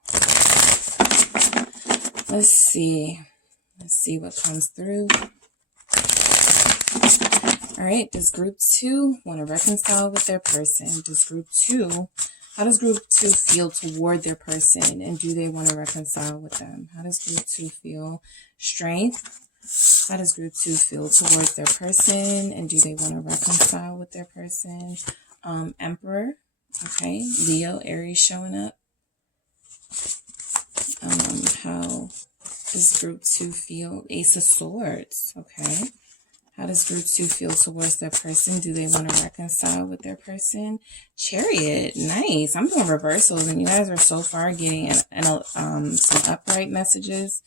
let's see what comes through. All right, does group two want to reconcile with their person? How does group two feel toward their person, and do they want to reconcile with them? How does group two feel? Strength. How does group two feel towards their person, and do they want to reconcile with their person? Emperor. Okay, Leo, Aries showing up. How does group 2 feel? Ace of Swords. Okay. How does group 2 feel towards their person? Do they want to reconcile with their person? Chariot. Nice. I'm doing reversals, and you guys are so far getting some upright messages.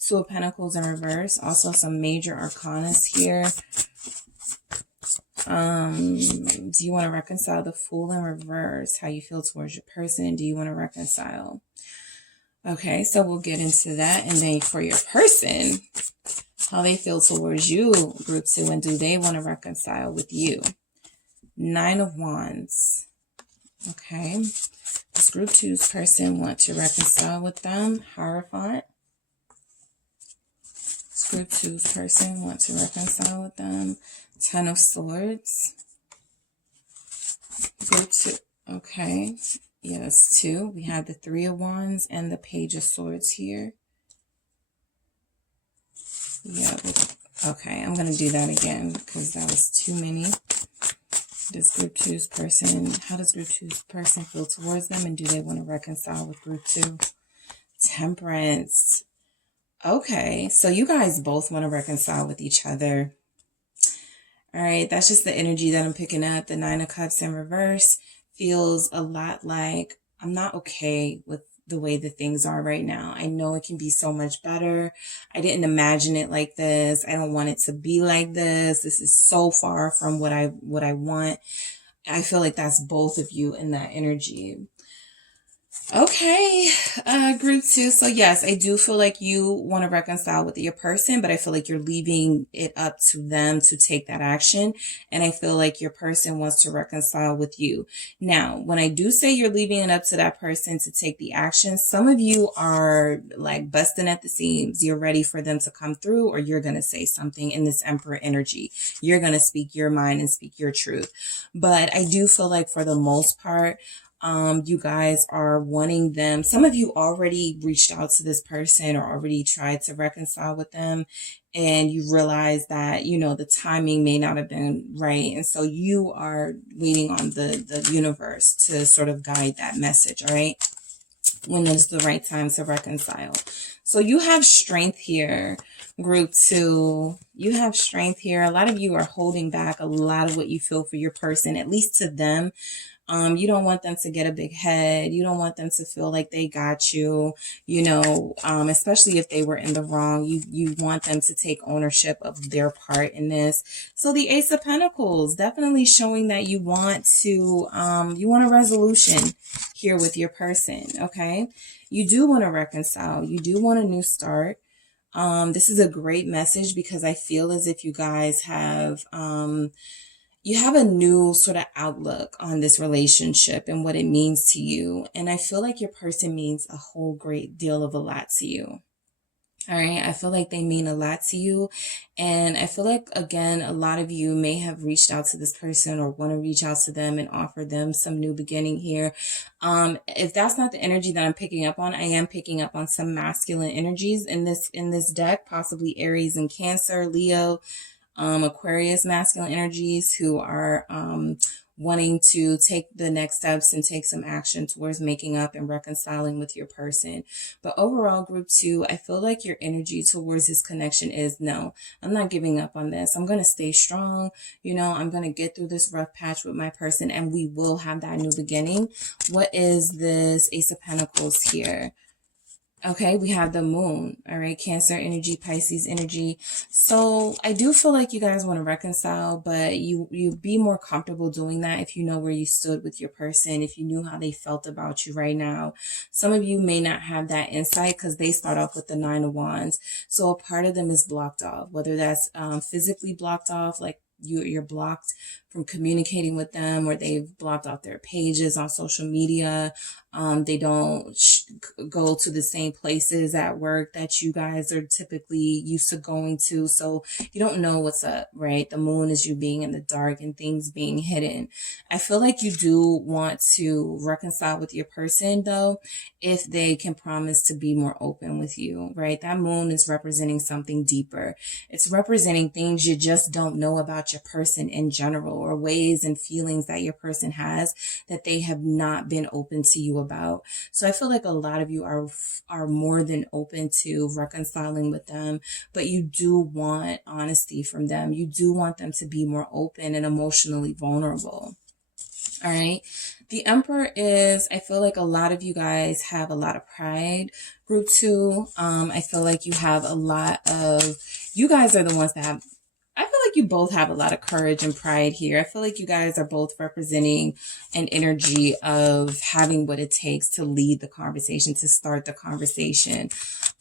Two of Pentacles in reverse. Also some major arcanas here. Do you want to reconcile? The Fool in reverse. How you feel towards your person? Do you want to reconcile? Okay, so we'll get into that. And then for your person, how they feel towards you, group 2, and do they want to reconcile with you? 9 of Wands. Okay. Does group 2's person want to reconcile with them? Hierophant. Does group 2's person want to reconcile with them? 10 of Swords. Group 2. Okay. Yes, 2. We have the 3 of Wands and the Page of Swords here. Yeah. Okay, I'm going to do that again because that was too many. Does group 2's person, how does group 2's person feel towards them, and do they want to reconcile with group 2? Temperance. Okay, so you guys both want to reconcile with each other. All right, that's just the energy that I'm picking up. The 9 of Cups in reverse feels a lot like I'm not okay with the way that things are right now. I know it can be so much better. I didn't imagine it like this. I don't want it to be like this. This is so far from what I want. I feel like that's both of you in that energy. Okay, group 2. So yes, I do feel like you want to reconcile with your person, but I feel like you're leaving it up to them to take that action. And I feel like your person wants to reconcile with you. Now, when I do say you're leaving it up to that person to take the action, some of you are like busting at the seams. You're ready for them to come through, or you're going to say something in this Emperor energy. You're going to speak your mind and speak your truth. But I do feel like for the most part, you guys are wanting them. Some of you already reached out to this person or already tried to reconcile with them, and you realize that, you know, the timing may not have been right. And so you are waiting on the universe to sort of guide that message, all right? When it's the right time to reconcile. So you have strength here, group 2. You have strength here. A lot of you are holding back a lot of what you feel for your person, at least to them. You don't want them to get a big head. You don't want them to feel like they got you, you know, especially if they were in the wrong. You want them to take ownership of their part in this. So the Ace of Pentacles, definitely showing that you want a resolution here with your person, okay? You do want to reconcile. You do want a new start. This is a great message because I feel as if you guys have, you have a new sort of outlook on this relationship and what it means to you. And I feel like your person means a whole great deal of a lot to you. All right. I feel like they mean a lot to you. And I feel like, again, a lot of you may have reached out to this person or want to reach out to them and offer them some new beginning here. If that's not the energy that I'm picking up on, I am picking up on some masculine energies in this deck, possibly Aries and Cancer, Leo, Aquarius masculine energies who are wanting to take the next steps and take some action towards making up and reconciling with your person. But overall, group 2, I feel like your energy towards this connection is, no, I'm not giving up on this. I'm going to stay strong. You know, I'm going to get through this rough patch with my person and we will have that new beginning. What is this Ace of Pentacles here? Okay, we have the Moon, all right, Cancer energy, Pisces energy. So I do feel like you guys want to reconcile, but you be more comfortable doing that if you know where you stood with your person, if you knew how they felt about you right now. Some of you may not have that insight because they start off with the 9 of Wands. So a part of them is blocked off, whether that's physically blocked off, like you're blocked from communicating with them, or they've blocked off their pages on social media. They don't go to the same places at work that you guys are typically used to going to. So you don't know what's up, right? The Moon is you being in the dark and things being hidden. I feel like you do want to reconcile with your person though, if they can promise to be more open with you, right? That Moon is representing something deeper. It's representing things you just don't know about your person in general, or ways and feelings that your person has that they have not been open to you about. So I feel like a lot of you are more than open to reconciling with them, but you do want honesty from them. You do want them to be more open and emotionally vulnerable. All right. The Emperor is, I feel like a lot of you guys have a lot of pride. Group 2, I feel like you have a lot of, you guys are the ones that have, I feel like you both have a lot of courage and pride here. I feel like you guys are both representing an energy of having what it takes to lead the conversation, to start the conversation.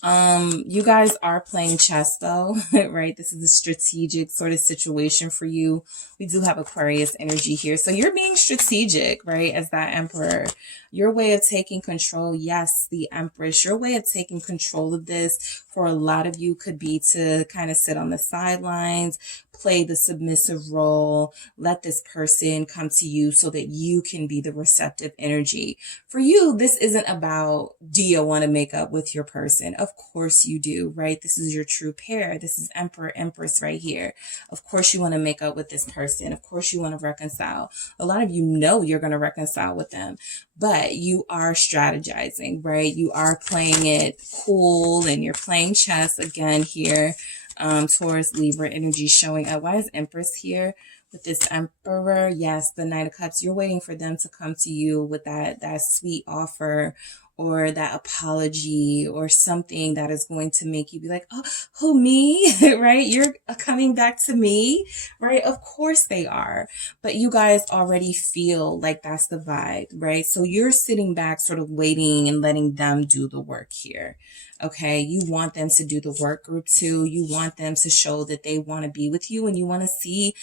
You guys are playing chess though, right? This is a strategic sort of situation for you. We do have Aquarius energy here. So you're being strategic, right? As that Emperor, your way of taking control. Yes, the Empress, your way of taking control of this for a lot of you could be to kind of sit on the sidelines, play the submissive role, let this person come to you so that you can be the receptive energy. For you, this isn't about, do you want to make up with your person? Of course you do, right? This is your true pair. This is Emperor, Empress right here. Of course you want to make up with this person. Of course you want to reconcile. A lot of you know you're going to reconcile with them, but you are strategizing, right? You are playing it cool and you're playing chess again here. Taurus, Libra energy showing up. Why is Empress here with this Emperor? Yes, the Knight of Cups. You're waiting for them to come to you with that sweet offer or that apology or something that is going to make you be like, oh, who, me? Right? You're coming back to me, right? Of course they are. But you guys already feel like that's the vibe, right? So you're sitting back sort of waiting and letting them do the work here. Okay, you want them to do the work, Group 2. You want them to show that they want to be with you, and you want to see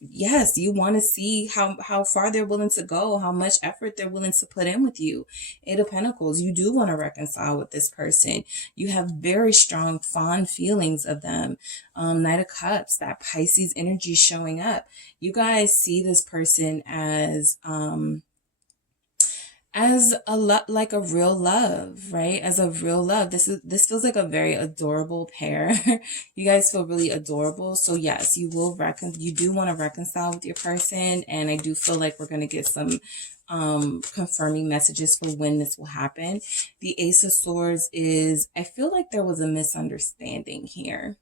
yes, you want to see how far they're willing to go, how much effort they're willing to put in with you. 8 of Pentacles, you do want to reconcile with this person. You have very strong, fond feelings of them. Knight of Cups, that Pisces energy showing up. You guys see this person as like a real love, right? As a real love. This feels like a very adorable pair. You guys feel really adorable. So yes, you do want to reconcile with your person. And I do feel like we're going to get some confirming messages for when this will happen. The Ace of Swords is, I feel like there was a misunderstanding here.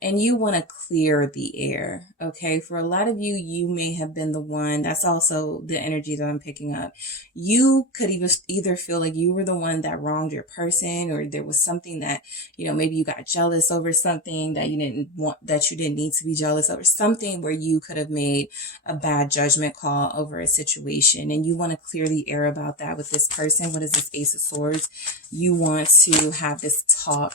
And you want to clear the air, okay? For a lot of you, you may have been the one. That's also the energy that I'm picking up. You could either feel like you were the one that wronged your person, or there was something that, maybe you got jealous over something that you didn't need to be jealous over, something where you could have made a bad judgment call over a situation. And you want to clear the air about that with this person. What is this Ace of Swords? You want to have this talk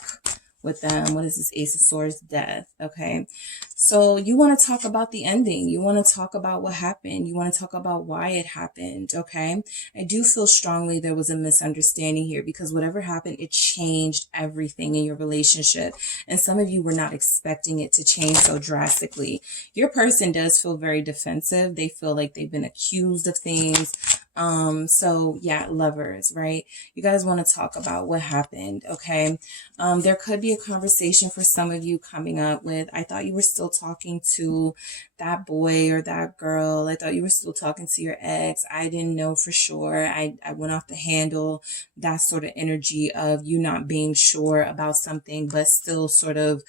with them. What is this Ace of Swords? Death. Okay. So you want to talk about the ending. You want to talk about what happened. You want to talk about why it happened. Okay. I do feel strongly there was a misunderstanding here, because whatever happened, it changed everything in your relationship. And some of you were not expecting it to change so drastically. Your person does feel very defensive. They feel like they've been accused of things. So yeah, lovers, right? You guys want to talk about what happened. Okay. There could be a conversation for some of you coming up with, I thought you were still talking to that boy or that girl. I thought you were still talking to your ex. I didn't know for sure. I went off the handle. That sort of energy of you not being sure about something, but still sort of,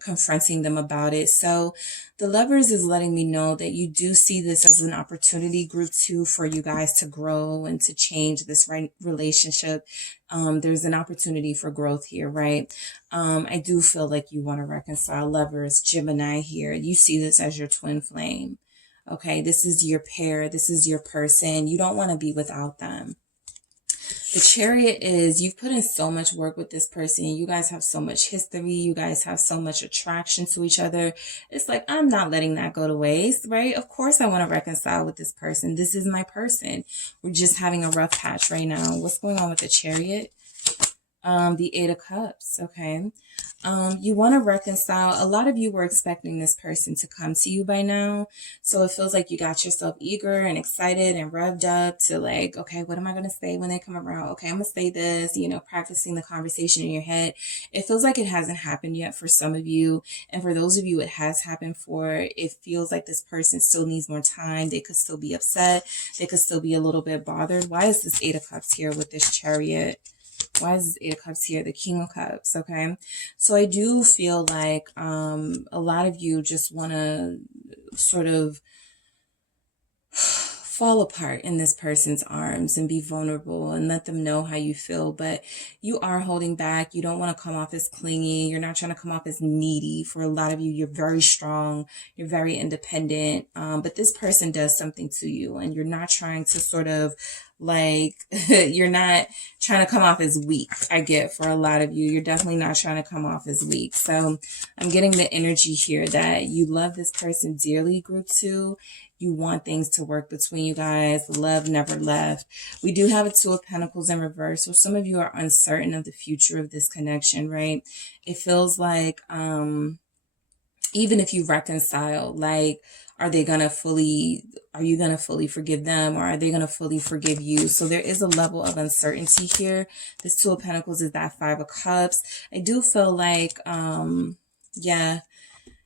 confronting them about it. So the Lovers is letting me know that you do see this as an opportunity, Group 2, for you guys to grow and to change this relationship. There's an opportunity for growth here, right? I do feel like you want to reconcile. Lovers, Gemini here. You see this as your twin flame. Okay, this is your pair. This is your person. You don't want to be without them. The Chariot is, you've put in so much work with this person. You guys have so much history. You guys have so much attraction to each other. It's like, I'm not letting that go to waste, right? Of course I want to reconcile with this person. This is my person. We're just having a rough patch right now. What's going on with the Chariot? The 8 of Cups, okay. You want to reconcile. A lot of you were expecting this person to come to you by now. So it feels like you got yourself eager and excited and revved up to like, okay, what am I going to say when they come around? Okay, I'm going to say this, practicing the conversation in your head. It feels like it hasn't happened yet for some of you. And for those of you it has happened for, it feels like this person still needs more time. They could still be upset. They could still be a little bit bothered. Why is this Eight of Cups here with this Chariot? Why is this Eight of Cups here? The King of Cups, okay? So I do feel like a lot of you just want to sort of fall apart in this person's arms and be vulnerable and let them know how you feel. But you are holding back. You don't want to come off as clingy. You're not trying to come off as needy. For a lot of you, you're very strong. You're very independent. But this person does something to you, and you're not trying to sort of like, you're not trying to come off as weak. I get for a lot of you, you're definitely not trying to come off as weak. So I'm getting the energy here that you love this person dearly, group 2. You want things to work between you guys. Love never left. We do have a Two of Pentacles in reverse. So some of you are uncertain of the future of this connection, right? It feels like, even if you reconcile, like, are you going to fully forgive them, or are they going to fully forgive you? So there is a level of uncertainty here. This Two of Pentacles is that Five of Cups. I do feel like, yeah,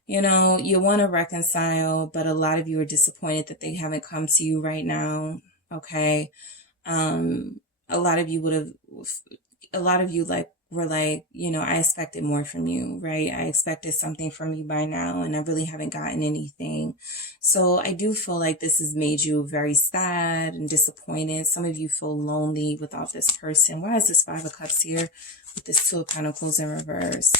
you want to reconcile, but a lot of you are disappointed that they haven't come to you right now. Okay. A lot of you were like, I expected more from you, right? I expected something from you by now, and I really haven't gotten anything. So I do feel like this has made you very sad and disappointed. Some of you feel lonely without this person. Why is this Five of Cups here with this Two of Pentacles in reverse?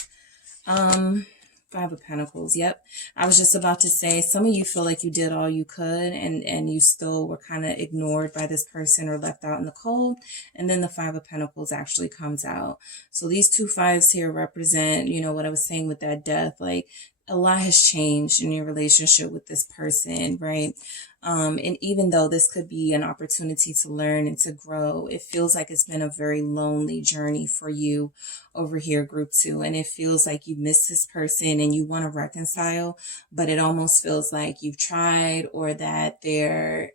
Five of Pentacles. Yep. I was just about to say, some of you feel like you did all you could, and you still were kind of ignored by this person or left out in the cold. And then the Five of Pentacles actually comes out. So these two fives here represent, what I was saying with that death, like a lot has changed in your relationship with this person, right? And even though this could be an opportunity to learn and to grow, it feels like it's been a very lonely journey for you over here, group 2. And it feels like you miss this person and you want to reconcile, but it almost feels like you've tried, or that they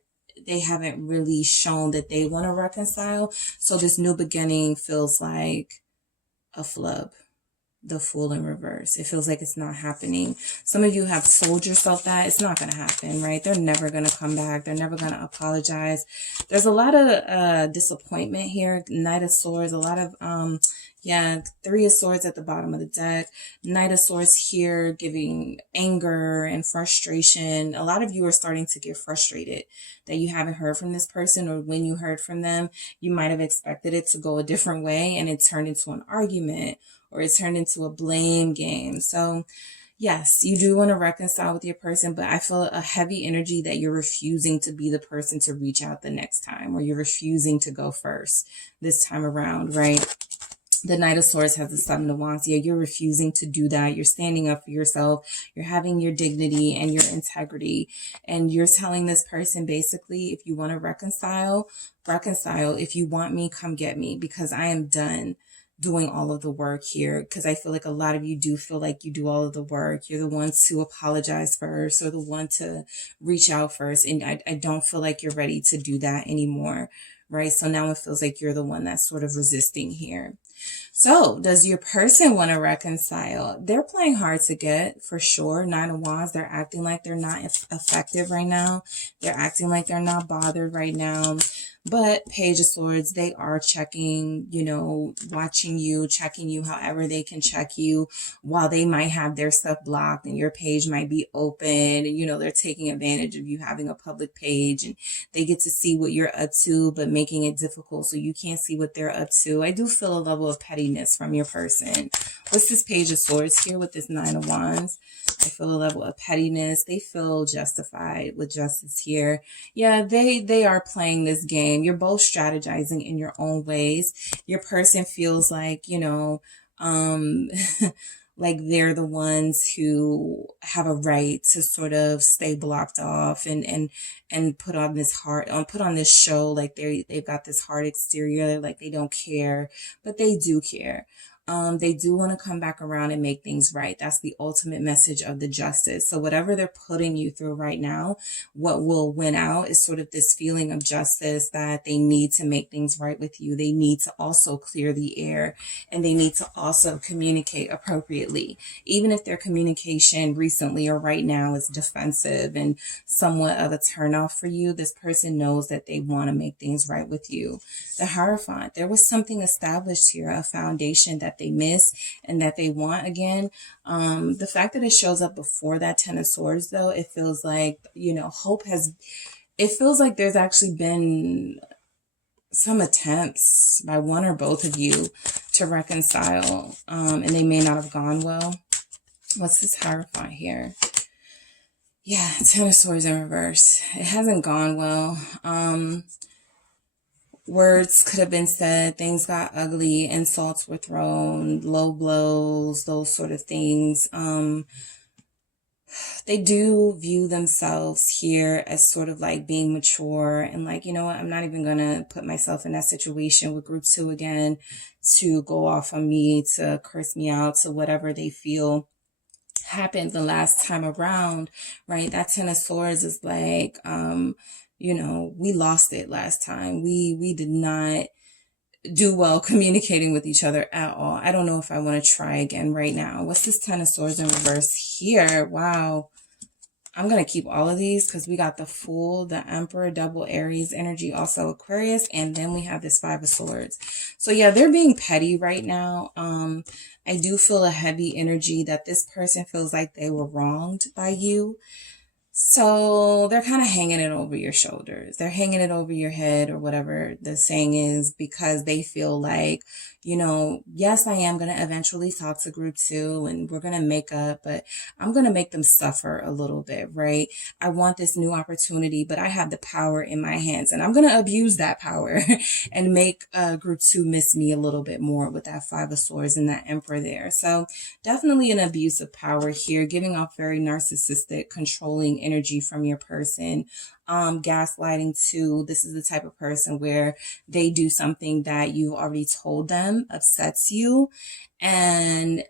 haven't really shown that they want to reconcile. So this new beginning feels like a flub. The Fool in reverse. It feels like it's not happening. Some of you have told yourself that it's not going to happen, right? They're never going to come back. They're never going to apologize. There's a lot of disappointment here. Knight of Swords, a lot of Three of Swords at the bottom of the deck. Knight of Swords here, giving anger and frustration. A lot of you are starting to get frustrated that you haven't heard from this person, or when you heard from them, you might have expected it to go a different way, and it turned into an argument, or it turned into a blame game. So yes, you do want to reconcile with your person, but I feel a heavy energy that you're refusing to be the person to reach out the next time, or you're refusing to go first this time around, right? The Knight of Swords has the Seven of Wands. Yeah, you're refusing to do that. You're standing up for yourself. You're having your dignity and your integrity. And you're telling this person, basically, if you want to reconcile, reconcile. If you want me, come get me, because I am done doing all of the work here. Because I feel like a lot of you do feel like you do all of the work. You're the ones to apologize first, or the one to reach out first. And I don't feel like you're ready to do that anymore, right? So now it feels like you're the one that's sort of resisting here. So does your person want to reconcile? They're playing hard to get, for sure. Nine of Wands, they're acting like they're not effective right now. They're acting like they're not bothered right now. But Page of Swords, they are checking, watching you, checking you however they can check you, while they might have their stuff blocked and your page might be open. And, they're taking advantage of you having a public page, and they get to see what you're up to, but making it difficult so you can't see what they're up to. I do feel a level of pettiness from your person. What's this Page of Swords here with this Nine of Wands? I feel a level of pettiness. They feel justified with justice here. Yeah, they are playing this game. You're both strategizing in your own ways. Your person feels like, like they're the ones who have a right to sort of stay blocked off and put on this show, like they've got this hard exterior, like they don't care, but they do care. They do want to come back around and make things right. That's the ultimate message of the justice. So whatever they're putting you through right now, what will win out is sort of this feeling of justice, that they need to make things right with you. They need to also clear the air, and they need to also communicate appropriately. Even if their communication recently or right now is defensive and somewhat of a turnoff for you, this person knows that they want to make things right with you. The Hierophant, there was something established here, a foundation that they miss and that they want again. The fact that it shows up before that Ten of Swords, though, it feels like, it feels like there's actually been some attempts by one or both of you to reconcile, and they may not have gone well. What's this Hierophant here? Yeah, Ten of Swords in reverse. It hasn't gone well. Words could have been said, things got ugly, insults were thrown, low blows, those sort of things. They do view themselves here as sort of like being mature and like, you know what, I'm not even going to put myself in that situation with group 2 again to go off on me, to curse me out, to whatever they feel happened the last time around, right? That Ten of Swords is like, we lost it last time. We did not do well communicating with each other at all. I don't know if I want to try again right now. What's this Ten of Swords in reverse here? Wow. I'm going to keep all of these because we got the Fool, the Emperor, double Aries energy, also Aquarius, and then we have this Five of Swords. So yeah, they're being petty right now. I do feel a heavy energy that this person feels like they were wronged by you. So they're kind of hanging it over your shoulders. They're hanging it over your head or whatever the saying is, because they feel like, yes, I am going to eventually talk to group 2 and we're going to make up, but I'm going to make them suffer a little bit, right? I want this new opportunity, but I have the power in my hands and I'm going to abuse that power and make group 2 miss me a little bit more with that Five of Swords and that Emperor there. So definitely an abuse of power here, giving off very narcissistic, controlling energy from your person. Gaslighting too. This is the type of person where they do something that you've already told them upsets you, and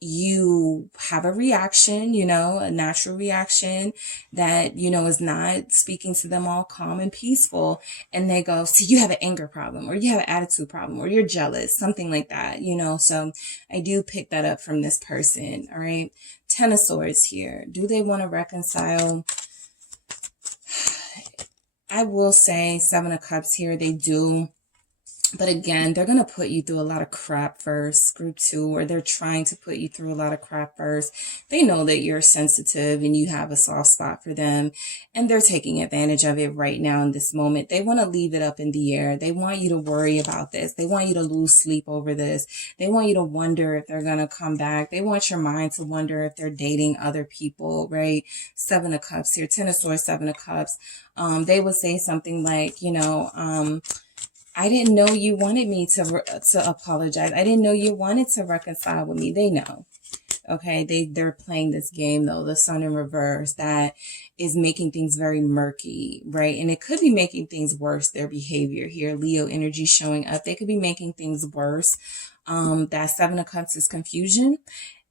you have a reaction, a natural reaction that, is not speaking to them all calm and peaceful. And they go, see, you have an anger problem, or you have an attitude problem, or you're jealous, something like that, So I do pick that up from this person. All right. Ten of Swords here. Do they want to reconcile? I will say Seven of Cups here. They do. But again, they're going to put you through a lot of crap first, group 2, or they're trying to put you through a lot of crap first. They know that you're sensitive and you have a soft spot for them, and they're taking advantage of it right now in this moment. They want to leave it up in the air. They want you to worry about this. They want you to lose sleep over this. They want you to wonder if they're going to come back. They want your mind to wonder if they're dating other people, right? Seven of Cups here, Ten of Swords, Seven of Cups. They would say something like, I didn't know you wanted me to apologize. I didn't know you wanted to reconcile with me. They know. Okay, they're playing this game though, the Sun in reverse, that is making things very murky, right? And it could be making things worse, their behavior here. Leo energy showing up. They could be making things worse. That Seven of Cups is confusion.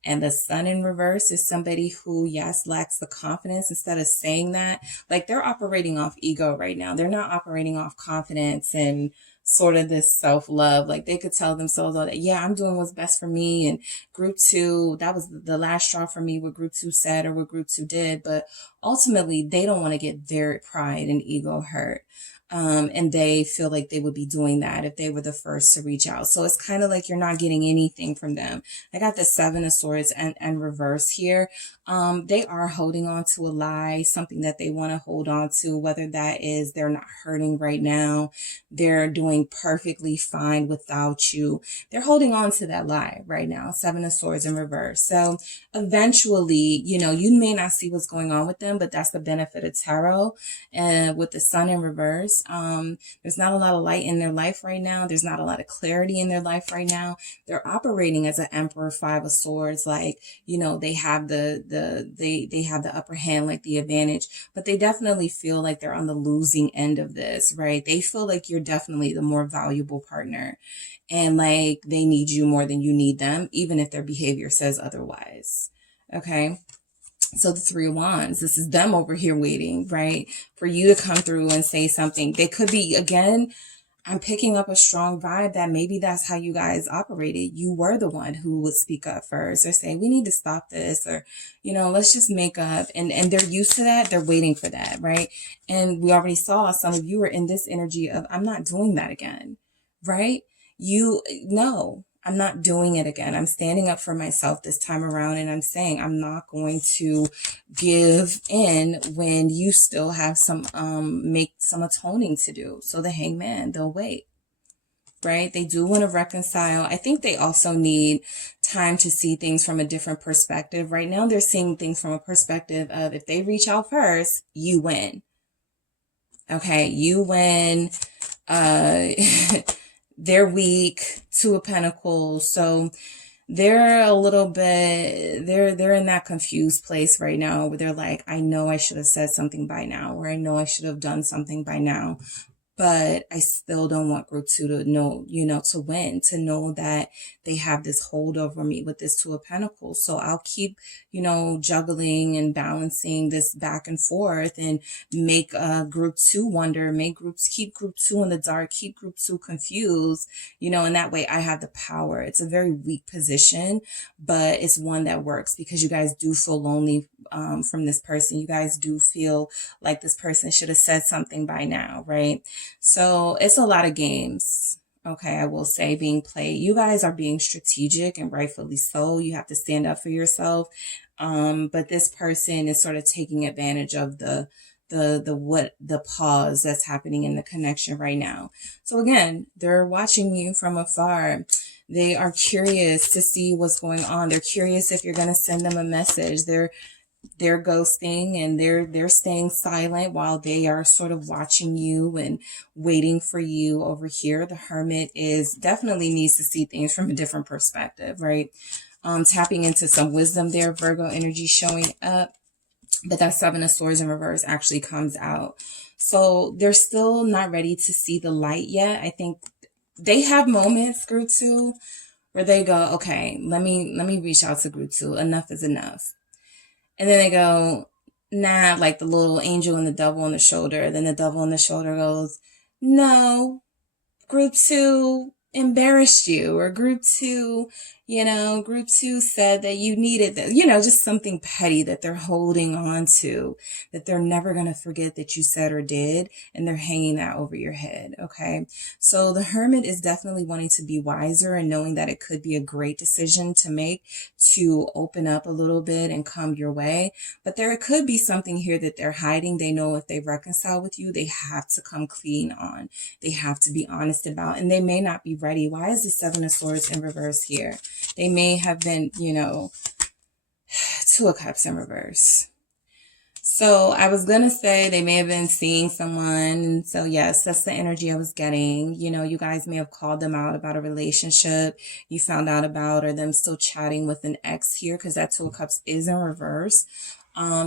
And the Sun in reverse is somebody who, yes, lacks the confidence. Instead of saying that, like, they're operating off ego right now. They're not operating off confidence and sort of this self-love. Like, they could tell themselves all that, yeah, I'm doing what's best for me. And group 2, that was the last straw for me, what group 2 said or what group 2 did. But ultimately, they don't want to get their pride and ego hurt. And they feel like they would be doing that if they were the first to reach out. So it's kind of like you're not getting anything from them. I got the Seven of Swords and reverse here. They are holding on to a lie, something that they want to hold on to, whether that is they're not hurting right now. They're doing perfectly fine without you. They're holding on to that lie right now. Seven of Swords in reverse. So eventually, you may not see what's going on with them, but that's the benefit of tarot. And with the Sun in reverse, Swords. There's not a lot of light in their life right now. There's not a lot of clarity in their life right now. They're operating as an Emperor, Five of Swords. Like, you know, they have they have the upper hand, like the advantage, but they definitely feel like they're on the losing end of this, right? They feel like you're definitely the more valuable partner, and like they need you more than you need them, even if their behavior says otherwise. Okay. So the Three of Wands, this is them over here waiting, right? For you to come through and say something. They could be, again, I'm picking up a strong vibe that maybe that's how you guys operated. You were the one who would speak up first or say, we need to stop this, or, you know, let's just make up. And they're used to that. They're waiting for that, right? And we already saw some of you are in this energy of, I'm not doing that again, right? No, I'm not doing it again. I'm standing up for myself this time around, and I'm saying I'm not going to give in when you still have some, make some atoning to do. So the Hangman, they'll wait, right? They do want to reconcile. I think they also need time to see things from a different perspective. Right now, they're seeing things from a perspective of, if they reach out first, you win. Okay, you win. They're weak, Two of Pentacles. So they're a little bit, they're in that confused place right now where they're like, I know I should have said something by now, or I know I should have done something by now, but I still don't want Group 2 to know, you know, to win, to know that they have this hold over me with this Two of Pentacles. So I'll keep, you know, juggling and balancing this back and forth, and make Group 2 wonder, keep Group 2 in the dark, keep Group 2 confused, you know, and that way I have the power. It's a very weak position, but it's one that works, because you guys do feel lonely from this person. You guys do feel like this person should have said something by now, right? So it's a lot of games, okay, I will say, being played. You guys are being strategic, and rightfully so. You have to stand up for yourself. But this person is sort of taking advantage of the pause that's happening in the connection right now. So again, they're watching you from afar. They are curious to see what's going on. They're curious if you're going to send them a message. They're ghosting, and they're staying silent while they are sort of watching you and waiting for you over here. The Hermit is definitely needs to see things from a different perspective, right? Tapping into some wisdom there. Virgo energy showing up, but that Seven of Swords in reverse actually comes out. So they're still not ready to see the light yet. I think they have moments, Group 2, where they go, okay, let me reach out to Group 2. Enough is enough. And then they go, nah, like the little angel and the devil on the shoulder. Then the devil on the shoulder goes, no, Group 2 embarrassed you, or Group 2, you know, Group 2 said that you needed that, you know, just something petty that they're holding on to, that they're never going to forget that you said or did, and they're hanging that over your head, okay? So the Hermit is definitely wanting to be wiser, and knowing that it could be a great decision to make, to open up a little bit and come your way. But there could be something here that they're hiding. They know if they reconcile with you, they have to come clean on. They have to be honest about, and they may not be ready. Why is the Seven of Swords in reverse here? They may have been, you know, Two of Cups in reverse. So I was going to say they may have been seeing someone. So yes, that's the energy I was getting. You know, you guys may have called them out about a relationship you found out about, or them still chatting with an ex here, because that Two of Cups is in reverse.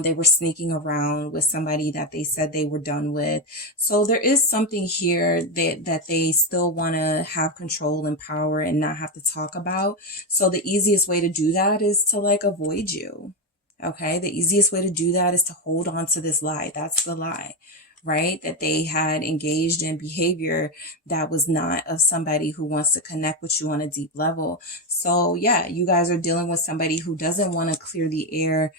They were sneaking around with somebody that they said they were done with. So there is something here that they still want to have control and power and not have to talk about. So the easiest way to do that is to like avoid you. Okay. The easiest way to do that is to hold on to this lie. That's the lie, right? That they had engaged in behavior that was not of somebody who wants to connect with you on a deep level. So yeah, you guys are dealing with somebody who doesn't want to clear the air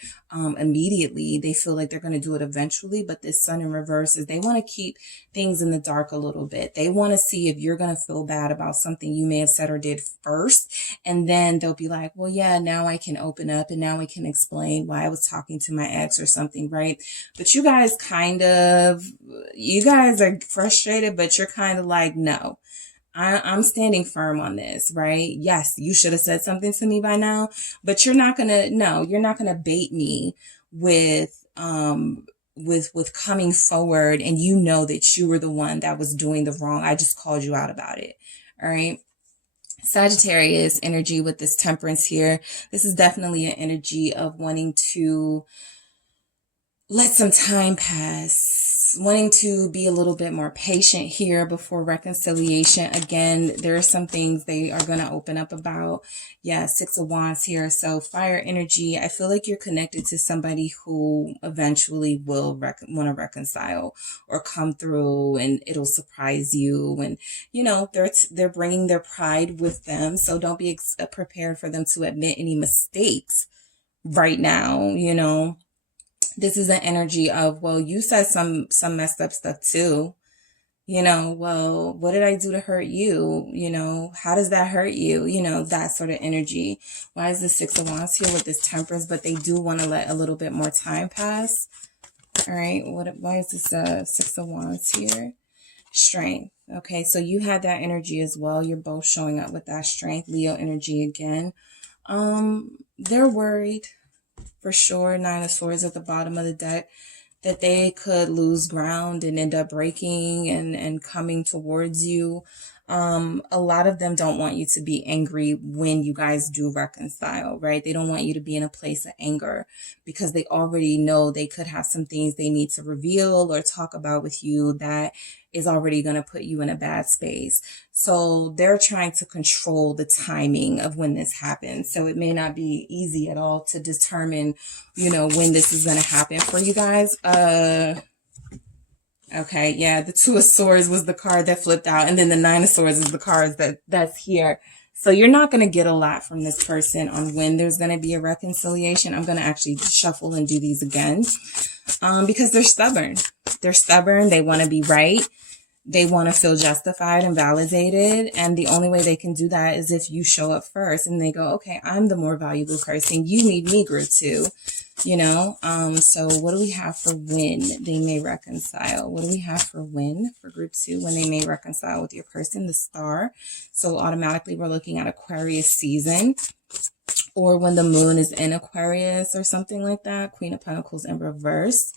immediately. They feel like they're going to do it eventually, but this Sun in reverse is they want to keep things in the dark a little bit. They want to see if you're going to feel bad about something you may have said or did first, and then they'll be like, well, yeah, now I can open up, and now I can explain why I was talking to my ex or something, right? But you guys are frustrated, but you're kind of like, no, I'm standing firm on this, right? Yes, you should have said something to me by now, but you're not going to bait me with, with coming forward, and you know that you were the one that was doing the wrong. I just called you out about it. All right. Sagittarius energy with this Temperance here. This is definitely an energy of wanting to let some time pass, wanting to be a little bit more patient here before reconciliation. Again, there are some things they are going to open up about. Yeah, Six of Wands here. So fire energy. I feel like you're connected to somebody who eventually will want to reconcile or come through, and it'll surprise you. And, you know, they're bringing their pride with them. So don't be prepared for them to admit any mistakes right now, you know. This is an energy of, well, you said some messed up stuff too. You know, well, what did I do to hurt you? You know, how does that hurt you? You know, that sort of energy. Why is the Six of Wands here with this Temperance? But they do want to let a little bit more time pass. All right. Why is this Six of Wands here? Strength. Okay. So you had that energy as well. You're both showing up with that strength. Leo energy again. They're worried. For sure, Nine of Swords at the bottom of the deck, that they could lose ground and end up breaking and coming towards you. A lot of them don't want you to be angry when you guys do reconcile, right? They don't want you to be in a place of anger because they already know they could have some things they need to reveal or talk about with you that is already going to put you in a bad space. So they're trying to control the timing of when this happens. So it may not be easy at all to determine, you know, when this is going to happen for you guys. Okay, yeah, the Two of Swords was the card that flipped out, and then the Nine of Swords is the card that's here. So you're not going to get a lot from this person on when there's going to be a reconciliation. I'm going to actually shuffle and do these again because they're stubborn. They're stubborn. They want to be right. They want to feel justified and validated. And the only way they can do that is if you show up first and they go, okay, I'm the more valuable person. You need me, group two. You know, so what do we have for when they may reconcile? What do we have for when for group two when they may reconcile with your person? The Star. So automatically we're looking at Aquarius season, or when the moon is in Aquarius or something like that. Queen of Pentacles in reverse.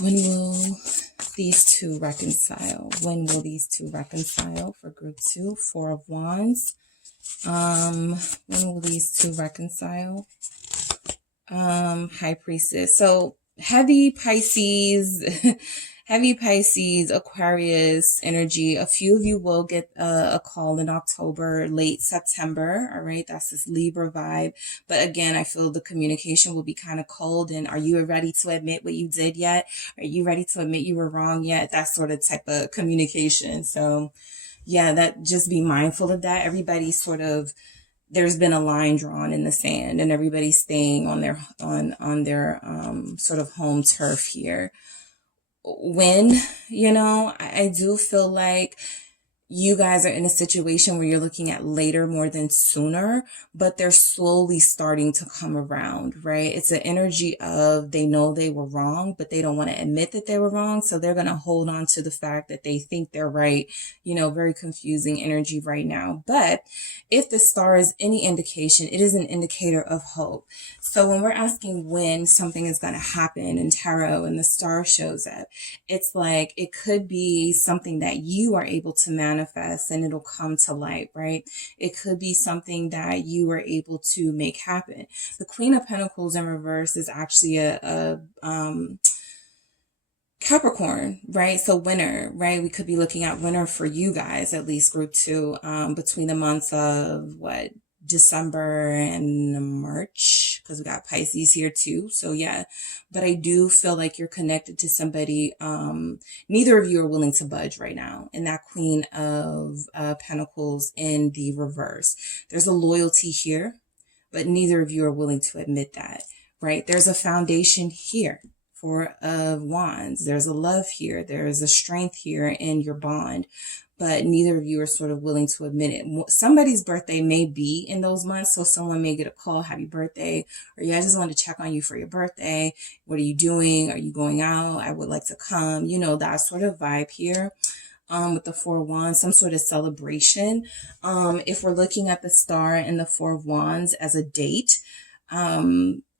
When will these two reconcile? When will these two reconcile for group two? Four of Wands. When will these two reconcile? High Priestess. So heavy Pisces, Aquarius energy. A few of you will get a call in October, late September. All right. That's this Libra vibe. But again, I feel the communication will be kind of cold. And are you ready to admit what you did yet? Are you ready to admit you were wrong yet? That sort of type of communication. So yeah, that just be mindful of that. Everybody sort of, there's been a line drawn in the sand and everybody's staying on their sort of home turf here. When, you know, I do feel like you guys are in a situation where you're looking at later more than sooner, but they're slowly starting to come around, right? It's an energy of they know they were wrong, but they don't want to admit that they were wrong. So they're going to hold on to the fact that they think they're right. You know, very confusing energy right now. But if the Star is any indication, it is an indicator of hope. So when we're asking when something is going to happen in tarot and the Star shows up, it's like it could be something that you are able to manifest and it'll come to light, right? It could be something that you were able to make happen. The Queen of Pentacles in reverse is actually a Capricorn, right? So winter, right? We could be looking at winter for you guys, at least group two, between the months of December and March, because we got Pisces here too. So yeah, but I do feel like you're connected to somebody. Neither of you are willing to budge right now. And that Queen of Pentacles in the reverse, there's a loyalty here, but neither of you are willing to admit that, right? There's a foundation here. Four of Wands. There's a love here. There's a strength here in your bond, but neither of you are sort of willing to admit it. Somebody's birthday may be in those months, so someone may get a call, happy birthday, or yeah, I just wanted to check on you for your birthday. What are you doing? Are you going out? I would like to come. You know, that sort of vibe here. With the Four of Wands, some sort of celebration. If we're looking at the Star and the Four of Wands as a date,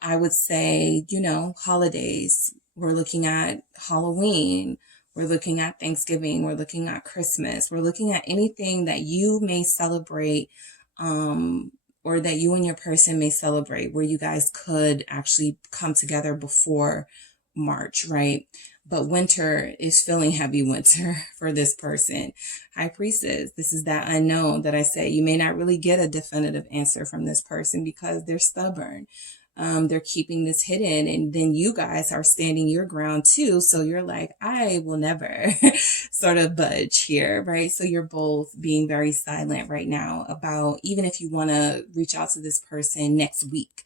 I would say, you know, holidays. We're looking at Halloween. We're looking at Thanksgiving. We're looking at Christmas. We're looking at anything that you may celebrate, or that you and your person may celebrate, where you guys could actually come together before March, right? But winter is feeling heavy winter for this person. High Priestess, this is that unknown that I say. You may not really get a definitive answer from this person because they're stubborn. They're keeping this hidden, and then you guys are standing your ground too. So you're like, I will never sort of budge here, right? So you're both being very silent right now about, even if you want to reach out to this person next week,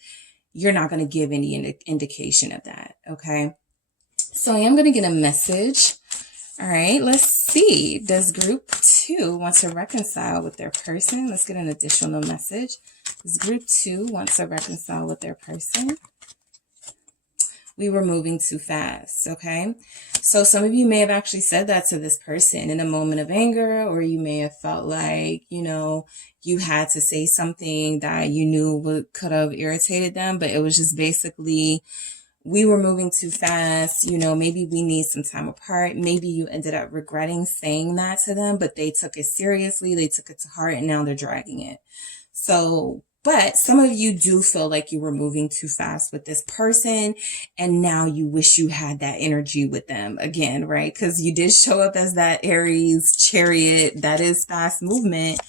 you're not going to give any indication of that. Okay. So I am going to get a message. All right, let's see. Does group 2 want to reconcile with their person? Let's get an additional message. Does group 2 want to reconcile with their person? We were moving too fast, okay? So some of you may have actually said that to this person in a moment of anger, or you may have felt like, you know, you had to say something that you knew could have irritated them, but it was just basically, we were moving too fast, you know, maybe we need some time apart. Maybe you ended up regretting saying that to them, but they took it seriously. They took it to heart, and now they're dragging it. So, but some of you do feel like you were moving too fast with this person, and now you wish you had that energy with them again, right? Because you did show up as that Aries chariot. That is fast movement.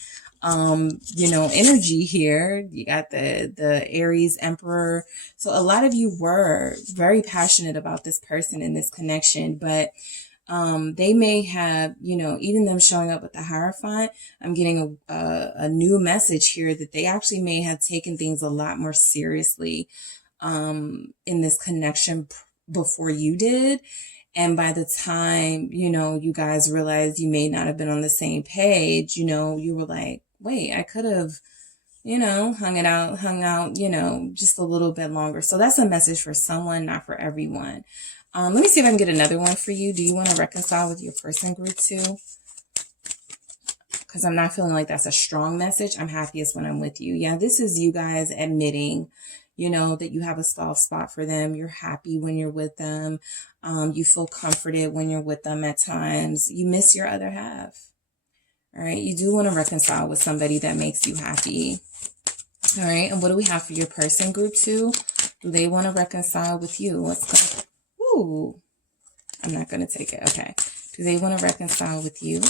You know, energy here. You got the Aries Emperor. So a lot of you were very passionate about this person and this connection, but they may have, you know, even them showing up with the Hierophant, I'm getting a new message here that they actually may have taken things a lot more seriously in this connection before you did. And by the time, you know, you guys realized you may not have been on the same page, you know, you were like, wait, I could have, you know, hung out, you know, just a little bit longer. So that's a message for someone, not for everyone. Let me see if I can get another one for you. Do you want to reconcile with your person, group 2? Because I'm not feeling like that's a strong message. I'm happiest when I'm with you. Yeah, this is you guys admitting, you know, that you have a soft spot for them. You're happy when you're with them. You feel comforted when you're with them at times. You miss your other half. All right. You do want to reconcile with somebody that makes you happy. All right. And what do we have for your person, group 2? Do they want to reconcile with you? Let's go. Ooh, I'm not going to take it. Okay. Do they want to reconcile with you?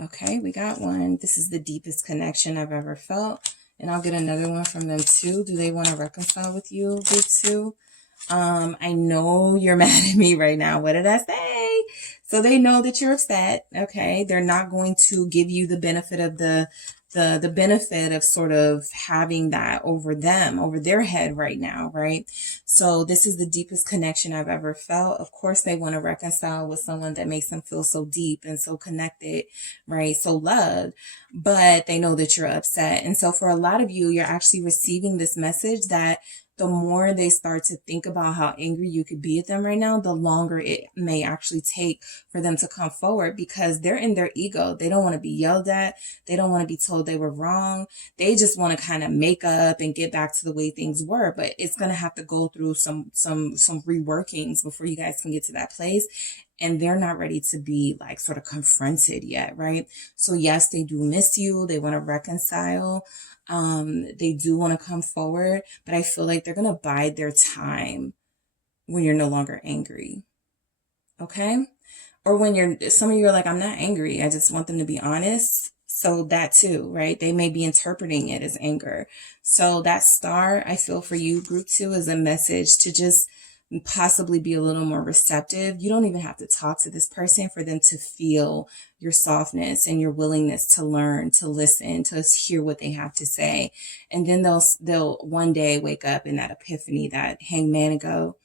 Okay. We got one. This is the deepest connection I've ever felt. And I'll get another one from them too. Do they want to reconcile with you, group 2? I know you're mad at me right now. What did I say? So they know that you're upset. Okay. They're not going to give you the benefit of the benefit of sort of having that over them, over their head right now. Right. So this is the deepest connection I've ever felt. Of course, they want to reconcile with someone that makes them feel so deep and so connected, right? So loved, but they know that you're upset. And so for a lot of you, you're actually receiving this message that the more they start to think about how angry you could be at them right now, the longer it may actually take for them to come forward, because they're in their ego. They don't want to be yelled at. They don't want to be told they were wrong. They just want to kind of make up and get back to the way things were. But it's going to have to go through some reworkings before you guys can get to that place. And they're not ready to be like sort of confronted yet, right? So yes, they do miss you. They want to reconcile. They do want to come forward, but I feel like they're going to bide their time when you're no longer angry. Okay. Or when some of you are like, I'm not angry. I just want them to be honest. So that too, right? They may be interpreting it as anger. So that star, I feel for you, group 2, is a message to just possibly be a little more receptive. You don't even have to talk to this person for them to feel your softness and your willingness to learn, to listen, to hear what they have to say. And then they'll one day wake up in that epiphany, that hangman, and go,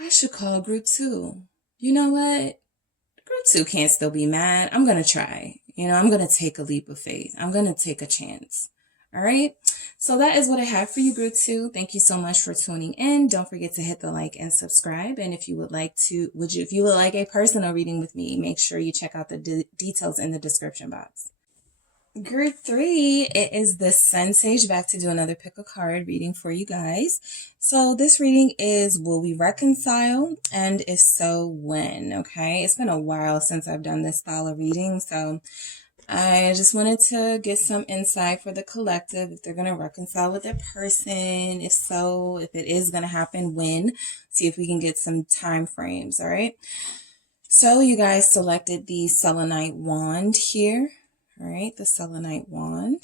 I should call group 2. You know what? Group 2 can't still be mad. I'm going to try. You know, I'm going to take a leap of faith. I'm going to take a chance. All right. So that is what I have for you, group 2. Thank you so much for tuning in. Don't forget to hit the like and subscribe. And if you would like a personal reading with me, make sure you check out the details in the description box. Group 3, it is the SunSage back to do another pick a card reading for you guys. So this reading is, will we reconcile? And if so, when? Okay, it's been a while since I've done this style of reading, so I just wanted to get some insight for the collective, if they're going to reconcile with their person. If so, if it is going to happen, when? See if we can get some time frames, all right? So you guys selected the selenite wand here. All right, the selenite wand.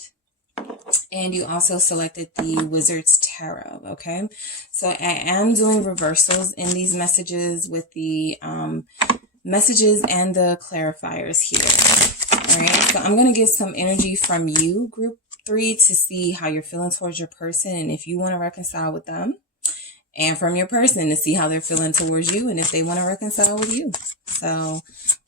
And you also selected the Wizard's Tarot, okay? So I am doing reversals in these messages with the messages and the clarifiers here. All right, so I'm going to get some energy from you, Group 3, to see how you're feeling towards your person and if you want to reconcile with them. And from your person to see how they're feeling towards you and if they want to reconcile with you. So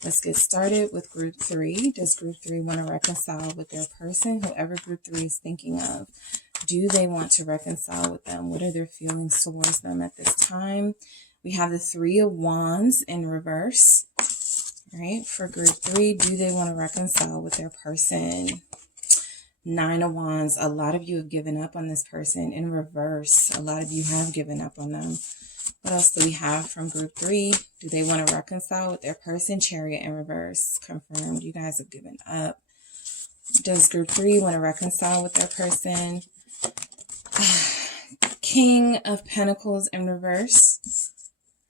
let's get started with Group 3. Does Group 3 want to reconcile with their person? Whoever Group 3 is thinking of, do they want to reconcile with them? What are their feelings towards them at this time? We have the 3 of Wands in reverse. All right, for Group 3, do they want to reconcile with their person? 9 of Wands. A lot of you have given up on this person. In reverse, a lot of you have given up on them. What else do we have from Group 3? Do they want to reconcile with their person? Chariot in reverse. Confirmed. You guys have given up. Does Group 3 want to reconcile with their person? King of Pentacles in reverse.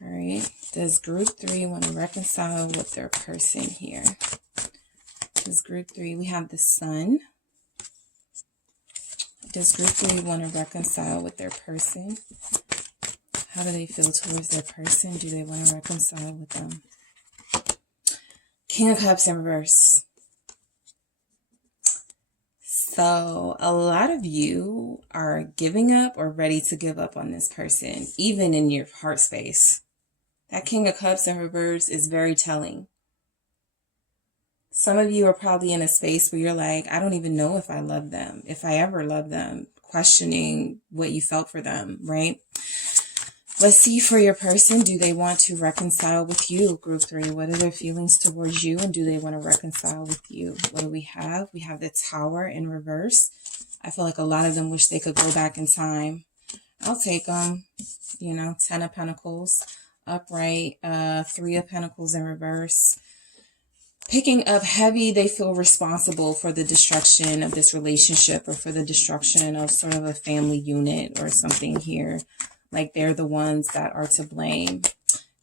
All right. Does Group 3 want to reconcile with their person here? Does Group 3, we have the Sun. Does Group 3 want to reconcile with their person? How do they feel towards their person? Do they want to reconcile with them? King of Cups in reverse. So a lot of you are giving up or ready to give up on this person, even in your heart space. That King of Cups in reverse is very telling. Some of you are probably in a space where you're like, I don't even know if I love them, if I ever love them, questioning what you felt for them, right? Let's see for your person. Do they want to reconcile with you, Group 3? What are their feelings towards you, and do they want to reconcile with you? What do we have? We have the Tower in reverse. I feel like a lot of them wish they could go back in time. I'll take them. You know, 10 of Pentacles upright, 3 of Pentacles in reverse. Picking up heavy, they feel responsible for the destruction of this relationship or for the destruction of sort of a family unit or something here. Like they're the ones that are to blame.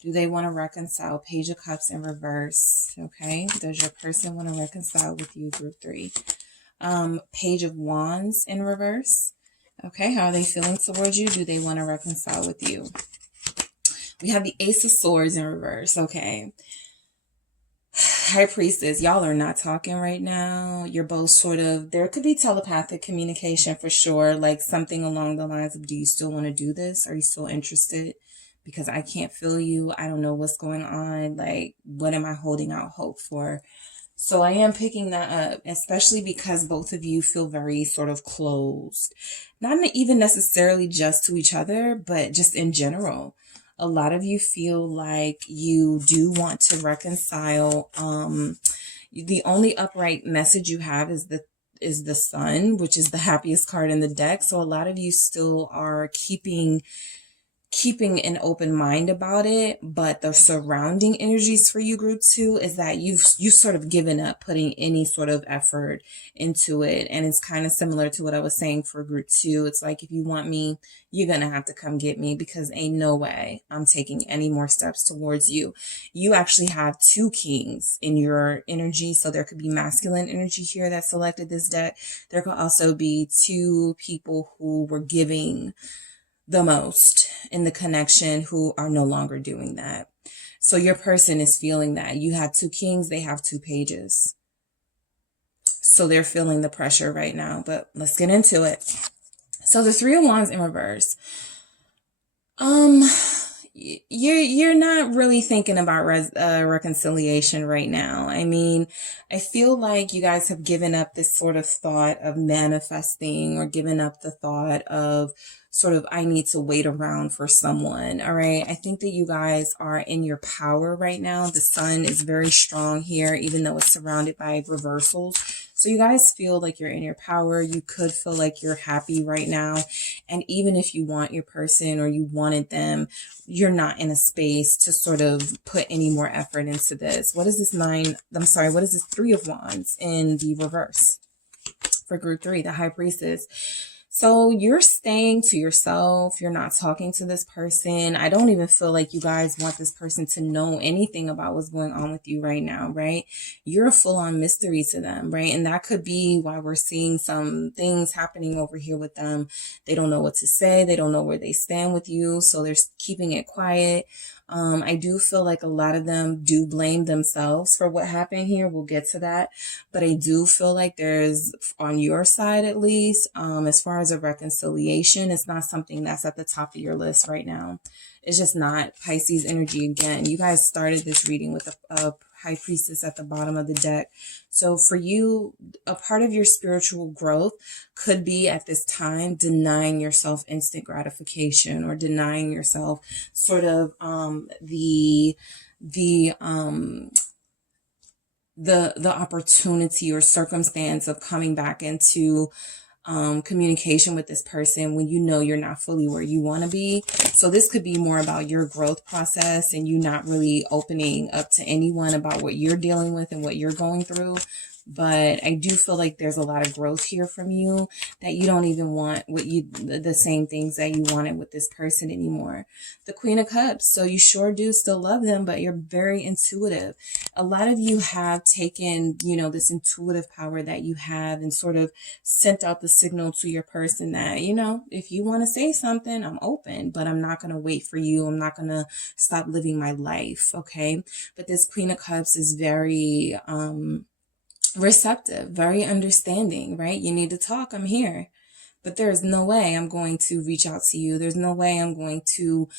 Do they want to reconcile? Page of Cups in reverse. Okay. Does your person want to reconcile with you, Group 3? Page of Wands in reverse. Okay. How are they feeling towards you? Do they want to reconcile with you? We have the Ace of Swords in reverse. Okay. High Priestess, y'all are not talking right now. You're both sort of, there could be telepathic communication for sure, like something along the lines of, do you still want to do this? Are you still interested? Because I can't feel you. I don't know what's going on. Like, what am I holding out hope for? So I am picking that up, especially because both of you feel very sort of closed. Not even necessarily just to each other, but just in general. A lot of you feel like you do want to reconcile. The only upright message you have is the Sun, which is the happiest card in the deck. So a lot of you still are keeping an open mind about it, but the surrounding energies for you, Group 2, is that you've sort of given up putting any sort of effort into it. And it's kind of similar to what I was saying for Group 2. It's like, if you want me, you're going to have to come get me, because ain't no way I'm taking any more steps towards you. You actually have 2 kings in your energy. So there could be masculine energy here that selected this deck. There could also be 2 people who were giving the most in the connection who are no longer doing that. So your person is feeling that. You have 2 kings, they have 2 pages. So they're feeling the pressure right now, but let's get into it. So the 3 of Wands in reverse. You're not really thinking about reconciliation right now. I mean, I feel like you guys have given up this sort of thought of manifesting, or given up the thought of sort of, I need to wait around for someone. All right. I think that you guys are in your power right now. The Sun is very strong here, even though it's surrounded by reversals. So you guys feel like you're in your power. You could feel like you're happy right now. And even if you want your person or you wanted them, you're not in a space to sort of put any more effort into this. What is this what is this Three of Wands in the reverse for group 3, the High Priestess? So you're staying to yourself. You're not talking to this person. I don't even feel like you guys want this person to know anything about what's going on with you right now, right? You're a full-on mystery to them, right? And that could be why we're seeing some things happening over here with them. They don't know what to say. They don't know where they stand with you. So they're keeping it quiet. I do feel like a lot of them do blame themselves for what happened here. We'll get to that. But I do feel like there's, on your side at least, as far as a reconciliation, it's not something that's at the top of your list right now. It's just not. Pisces energy again. You guys started this reading with a High Priestess at the bottom of the deck. So for you, a part of your spiritual growth could be at this time denying yourself instant gratification or denying yourself sort of the opportunity or circumstance of coming back into communication with this person when you know you're not fully where you want to be. So this could be more about your growth process and you not really opening up to anyone about what you're dealing with and what you're going through. But I do feel like there's a lot of growth here from you, that you don't even want the same things that you wanted with this person anymore. The Queen of Cups. So you sure do still love them, but you're very intuitive. A lot of you have taken, this intuitive power that you have and sort of sent out the signal to your person that, if you want to say something, I'm open, but I'm not going to wait for you. I'm not going to stop living my life. Okay. But this Queen of Cups is very, receptive, very understanding, right? You need to talk, I'm here. But there's no way I'm going to reach out to you. There's no way I'm going to,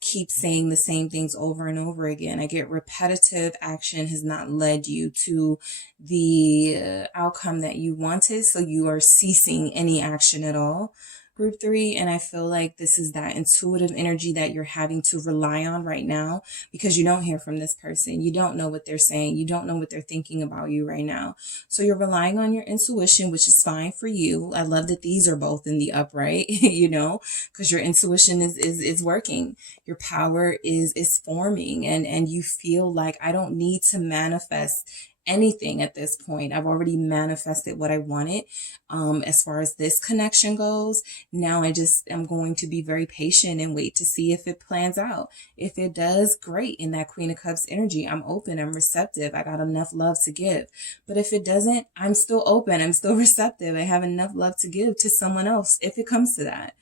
keep saying the same things over and over again. I get repetitive action has not led you to the outcome that you wanted. So you are ceasing any action at all. Group 3, and I feel like this is that intuitive energy that you're having to rely on right now because you don't hear from this person. You don't know what they're saying. You don't know what they're thinking about you right now. So you're relying on your intuition, which is fine for you. I love that these are both in the upright, because your intuition is working. Your power is forming, and you feel like I don't need to manifest anything at this point. I've already manifested what I wanted. As far as this connection goes, now I'm going to be very patient and wait to see if it plans out. If it does, great. In that Queen of Cups energy, I'm open, I'm receptive. I got enough love to give. But if it doesn't, I'm still open. I'm still receptive. I have enough love to give to someone else if it comes to that.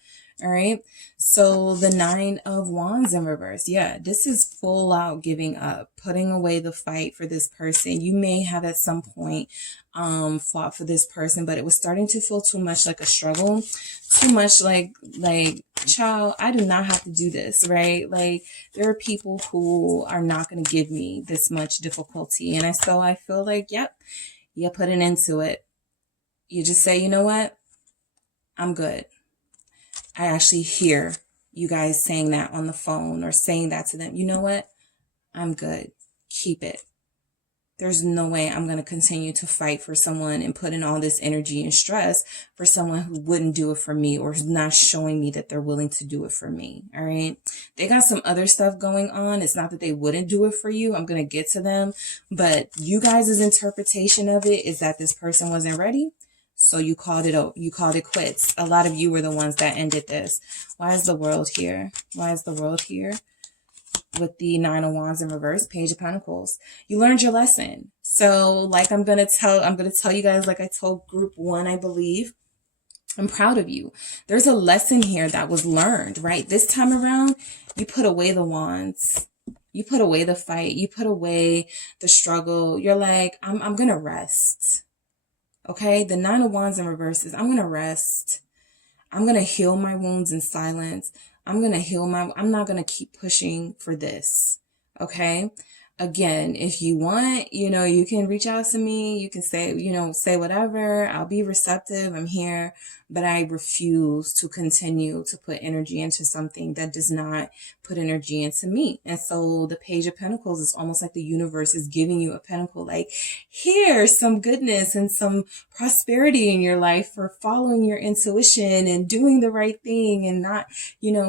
All right. So the 9 of Wands in reverse. Yeah, this is full out giving up, putting away the fight for this person. You may have at some point fought for this person, but it was starting to feel too much like a struggle, too much like, child, I do not have to do this, right? Like, there are people who are not going to give me this much difficulty. And I feel like, yep, you put an end to it. You just say, you know what? I'm good. I actually hear you guys saying that on the phone or saying that to them. You know what? I'm good. Keep it. There's no way I'm going to continue to fight for someone and put in all this energy and stress for someone who wouldn't do it for me or is not showing me that they're willing to do it for me. All right. They got some other stuff going on. It's not that they wouldn't do it for you. I'm going to get to them. But you guys' interpretation of it is that this person wasn't ready. So you called it quits. A lot of you were the ones that ended this. Why is the world here? Why is the world here? With the 9 of Wands in reverse, Page of Pentacles. You learned your lesson. So like I'm going to tell you guys, like I told group 1, I believe, I'm proud of you. There's a lesson here that was learned, right? This time around, you put away the wands. You put away the fight. You put away the struggle. You're like, I'm going to rest. Okay, the 9 of Wands in reverse is I'm going to rest. I'm going to heal my wounds in silence. I'm not going to keep pushing for this. Okay. again, if you want, you can reach out to me. You can say, say whatever. I'll be receptive. I'm here. But I refuse to continue to put energy into something that does not put energy into me. And so the Page of Pentacles is almost like the universe is giving you a pentacle, like, here's some goodness and some prosperity in your life for following your intuition and doing the right thing and not,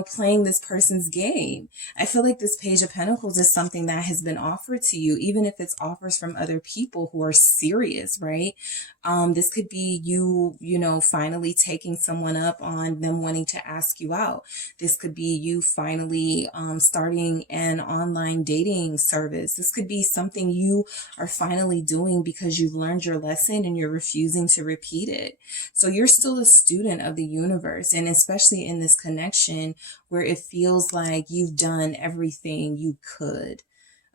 playing this person's game. I feel like this Page of Pentacles is something that has been offered to you, even if it's offers from other people who are serious, right? This could be you, finally taking someone up on them wanting to ask you out. This could be you finally starting an online dating service. This could be something you are finally doing because you've learned your lesson and you're refusing to repeat it. So you're still a student of the universe, and especially in this connection where it feels like you've done everything you could.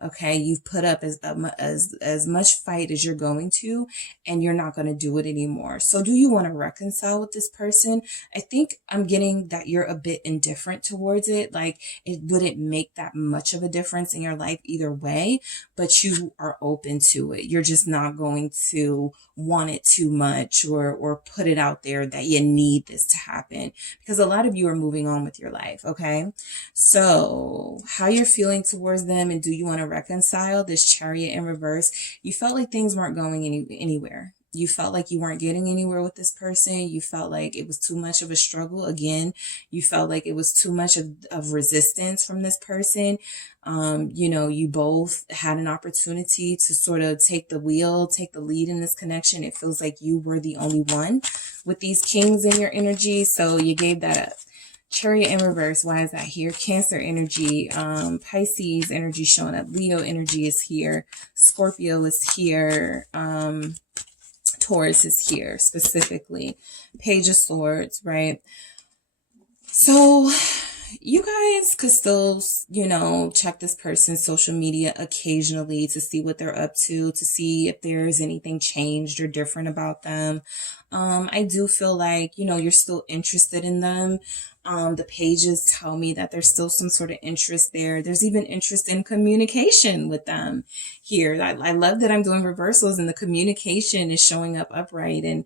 Okay, you've put up as much fight as you're going to, and you're not going to do it anymore. So do you want to reconcile with this person? I think I'm getting that you're a bit indifferent towards it. Like, it wouldn't make that much of a difference in your life either way, but you are open to it. You're just not going to want it too much or put it out there that you need this to happen, because a lot of you are moving on with your life. Okay, so how you're feeling towards them, and do you want to reconcile? This Chariot in reverse, you felt like things weren't going anywhere. You felt like you weren't getting anywhere with this person. You felt like it was too much of a struggle. Again, you felt like it was too much of resistance from this person. You both had an opportunity to sort of take the lead in this connection. It feels like you were the only one with these kings in your energy, so you gave that up. Chariot in reverse, why is that here? Cancer energy, Pisces energy showing up, Leo energy is here, Scorpio is here, Taurus is here specifically, Page of Swords, right? So you guys could still, check this person's social media occasionally to see what they're up to see if there's anything changed or different about them. I do feel like, you're still interested in them. The pages tell me that there's still some sort of interest there. There's even interest in communication with them here. I love that I'm doing reversals and the communication is showing up upright, and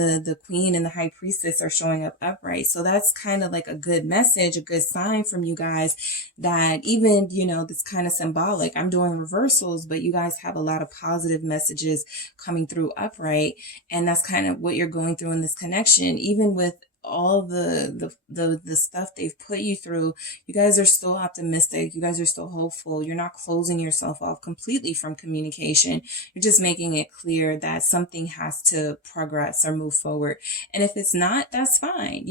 the Queen and the High Priestess are showing up upright. So that's kind of like a good message, a good sign from you guys that even, this kind of symbolic. I'm doing reversals, but you guys have a lot of positive messages coming through upright. And that's kind of what you're going through in this connection. Even with all the stuff they've put you through, you guys are still optimistic. You guys are still hopeful. You're not closing yourself off completely from communication. You're just making it clear that something has to progress or move forward. And if it's not, that's fine,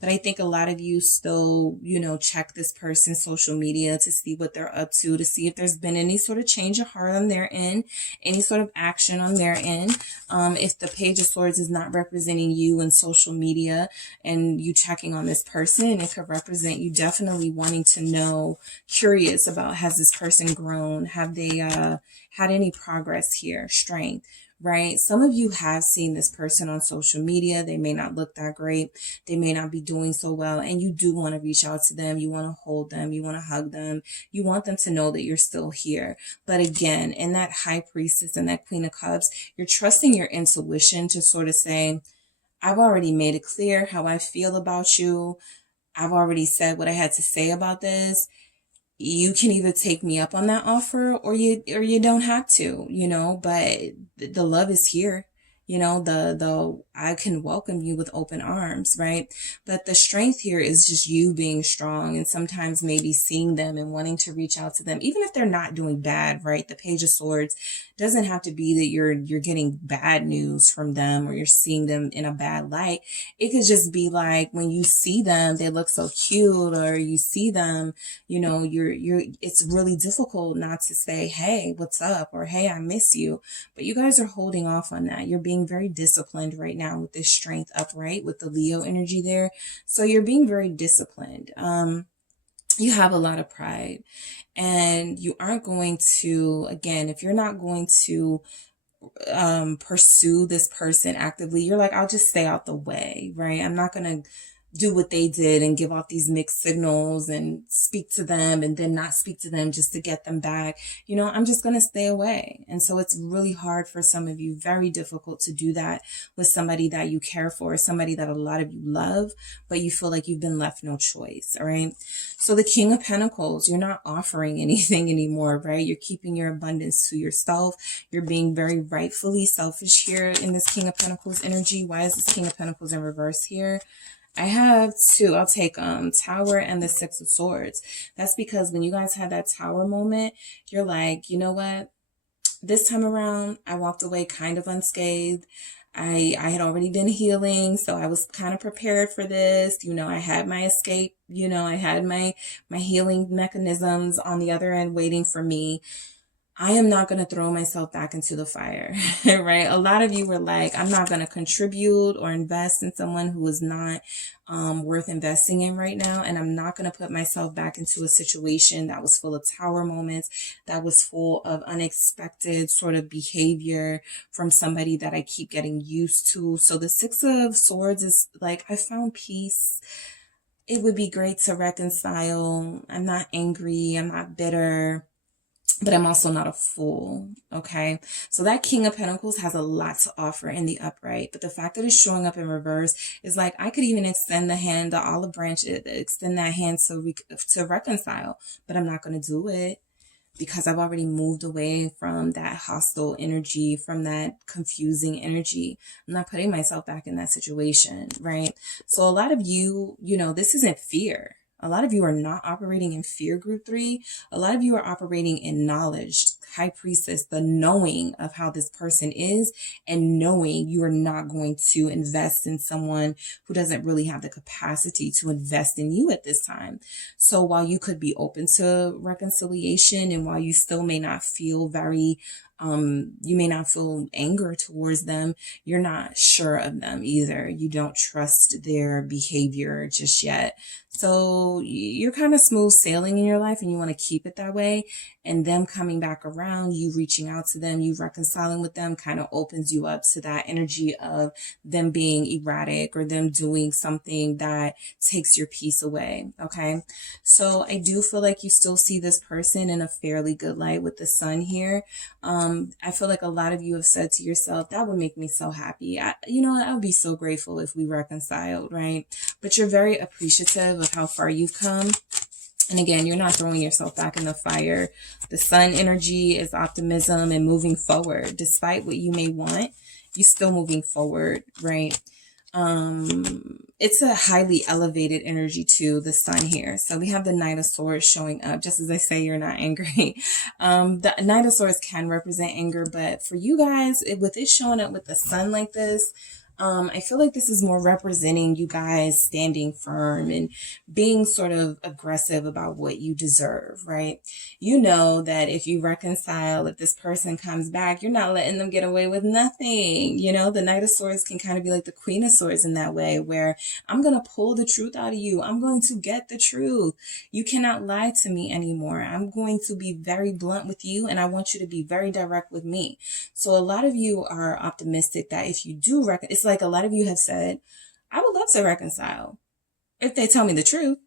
but I think a lot of you still, check this person's social media to see what they're up to see if there's been any sort of change of heart on their end, any sort of action on their end. If the Page of Swords is not representing you in social media, and you checking on this person, it could represent you definitely wanting to know, curious about, has this person grown? Have they had any progress here? Strength, right? Some of you have seen this person on social media. They may not look that great. They may not be doing so well. And you do want to reach out to them. You want to hold them. You want to hug them. You want them to know that you're still here. But again, in that High Priestess and that Queen of Cups, you're trusting your intuition to sort of say, I've already made it clear how I feel about you. I've already said what I had to say about this. You can either take me up on that offer or you don't have to, but the love is here. The I can welcome you with open arms, right? But the strength here is just you being strong, and sometimes maybe seeing them and wanting to reach out to them, even if they're not doing bad, right? The Page of Swords doesn't have to be that you're getting bad news from them or you're seeing them in a bad light. It could just be like when you see them, they look so cute, or you see them, it's really difficult not to say, hey, what's up? Or, hey, I miss you. But you guys are holding off on that. You're being very disciplined right now with this strength upright with the Leo energy there. So you're being very disciplined. You have a lot of pride, and you aren't going to, again, if you're not going to pursue this person actively, you're like, I'll just stay out the way, right? I'm not going to do what they did and give off these mixed signals and speak to them and then not speak to them just to get them back. You know, I'm just going to stay away. And so it's really hard for some of you, very difficult to do that with somebody that you care for, somebody that a lot of you love, but you feel like you've been left no choice. All right. So the King of Pentacles, you're not offering anything anymore, right? You're keeping your abundance to yourself. You're being very rightfully selfish here in this King of Pentacles energy. Why is this King of Pentacles in reverse here? I have two. I'll take Tower and the Six of Swords. That's because when you guys had that Tower moment, you're like, you know what? This time around, I walked away kind of unscathed. I had already been healing, so I was kind of prepared for this. You know, I had my escape. You know, I had my healing mechanisms on the other end waiting for me. I am not going to throw myself back into the fire, right? A lot of you were like, I'm not going to contribute or invest in someone who is not worth investing in right now. And I'm not going to put myself back into a situation that was full of Tower moments, that was full of unexpected sort of behavior from somebody that I keep getting used to. So the Six of Swords is like, I found peace. It would be great to reconcile. I'm not angry. I'm not bitter. But I'm also not a fool, okay? So that King of Pentacles has a lot to offer in the upright. But the fact that it's showing up in reverse is like, I could even extend the hand, the olive branch, extend that hand to reconcile. But I'm not going to do it because I've already moved away from that hostile energy, from that confusing energy. I'm not putting myself back in that situation, right? So a lot of you, you know, this isn't fear. A lot of you are not operating in fear, group 3. A lot of you are operating in knowledge, High Priestess, the knowing of how this person is and knowing you are not going to invest in someone who doesn't really have the capacity to invest in you at this time. So while you could be open to reconciliation and while you still may not feel very you may not feel anger towards them, you're not sure of them either. You don't trust their behavior just yet. So you're kind of smooth sailing in your life and you want to keep it that way. And them coming back around, you reaching out to them, you reconciling with them kind of opens you up to that energy of them being erratic or them doing something that takes your peace away. Okay. So I do feel like you still see this person in a fairly good light with the Sun here. I feel like a lot of you have said to yourself, that would make me so happy. I would be so grateful if we reconciled, right? But you're very appreciative of how far you've come. And again, you're not throwing yourself back in the fire. The Sun energy is optimism and moving forward. Despite what you may want, you're still moving forward, right? It's a highly elevated energy too, the Sun here. So we have the Knight of Swords showing up. Just as I say, you're not angry. The Knight of Swords can represent anger, but for you guys, with it showing up with the Sun like this, I feel like this is more representing you guys standing firm and being sort of aggressive about what you deserve, right? You know that if you reconcile, if this person comes back, you're not letting them get away with nothing. You know, the Knight of Swords can kind of be like the Queen of Swords in that way, where I'm going to pull the truth out of you. I'm going to get the truth. You cannot lie to me anymore. I'm going to be very blunt with you, and I want you to be very direct with me. So a lot of you are optimistic that if you do it's like a lot of you have said, I would love to reconcile if they tell me the truth,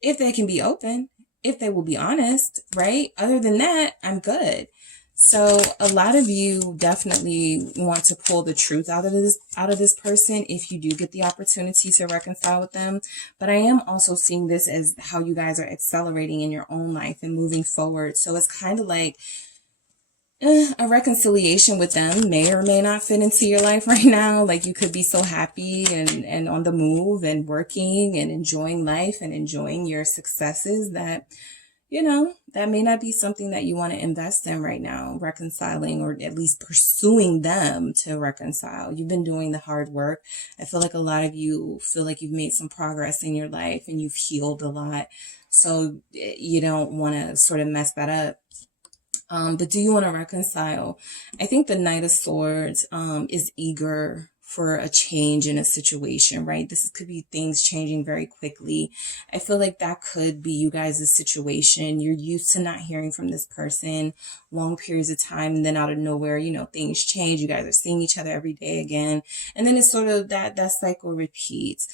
if they can be open, if they will be honest, right? Other than that, I'm good. So a lot of you definitely want to pull the truth out of this person if you do get the opportunity to reconcile with them. But I am also seeing this as how you guys are accelerating in your own life and moving forward. So it's kind of like a reconciliation with them may or may not fit into your life right now. Like you could be so happy and on the move and working and enjoying life and enjoying your successes that, you know, that may not be something that you want to invest in right now, reconciling or at least pursuing them to reconcile. You've been doing the hard work. I feel like a lot of you feel like you've made some progress in your life and you've healed a lot. So you don't want to sort of mess that up. But do you want to reconcile? I think the Knight of Swords is eager for a change in a situation, right? This could be things changing very quickly. I feel like that could be you guys' situation. You're used to not hearing from this person long periods of time, and then out of nowhere, you know, things change. You guys are seeing each other every day again. And then it's sort of that cycle repeats.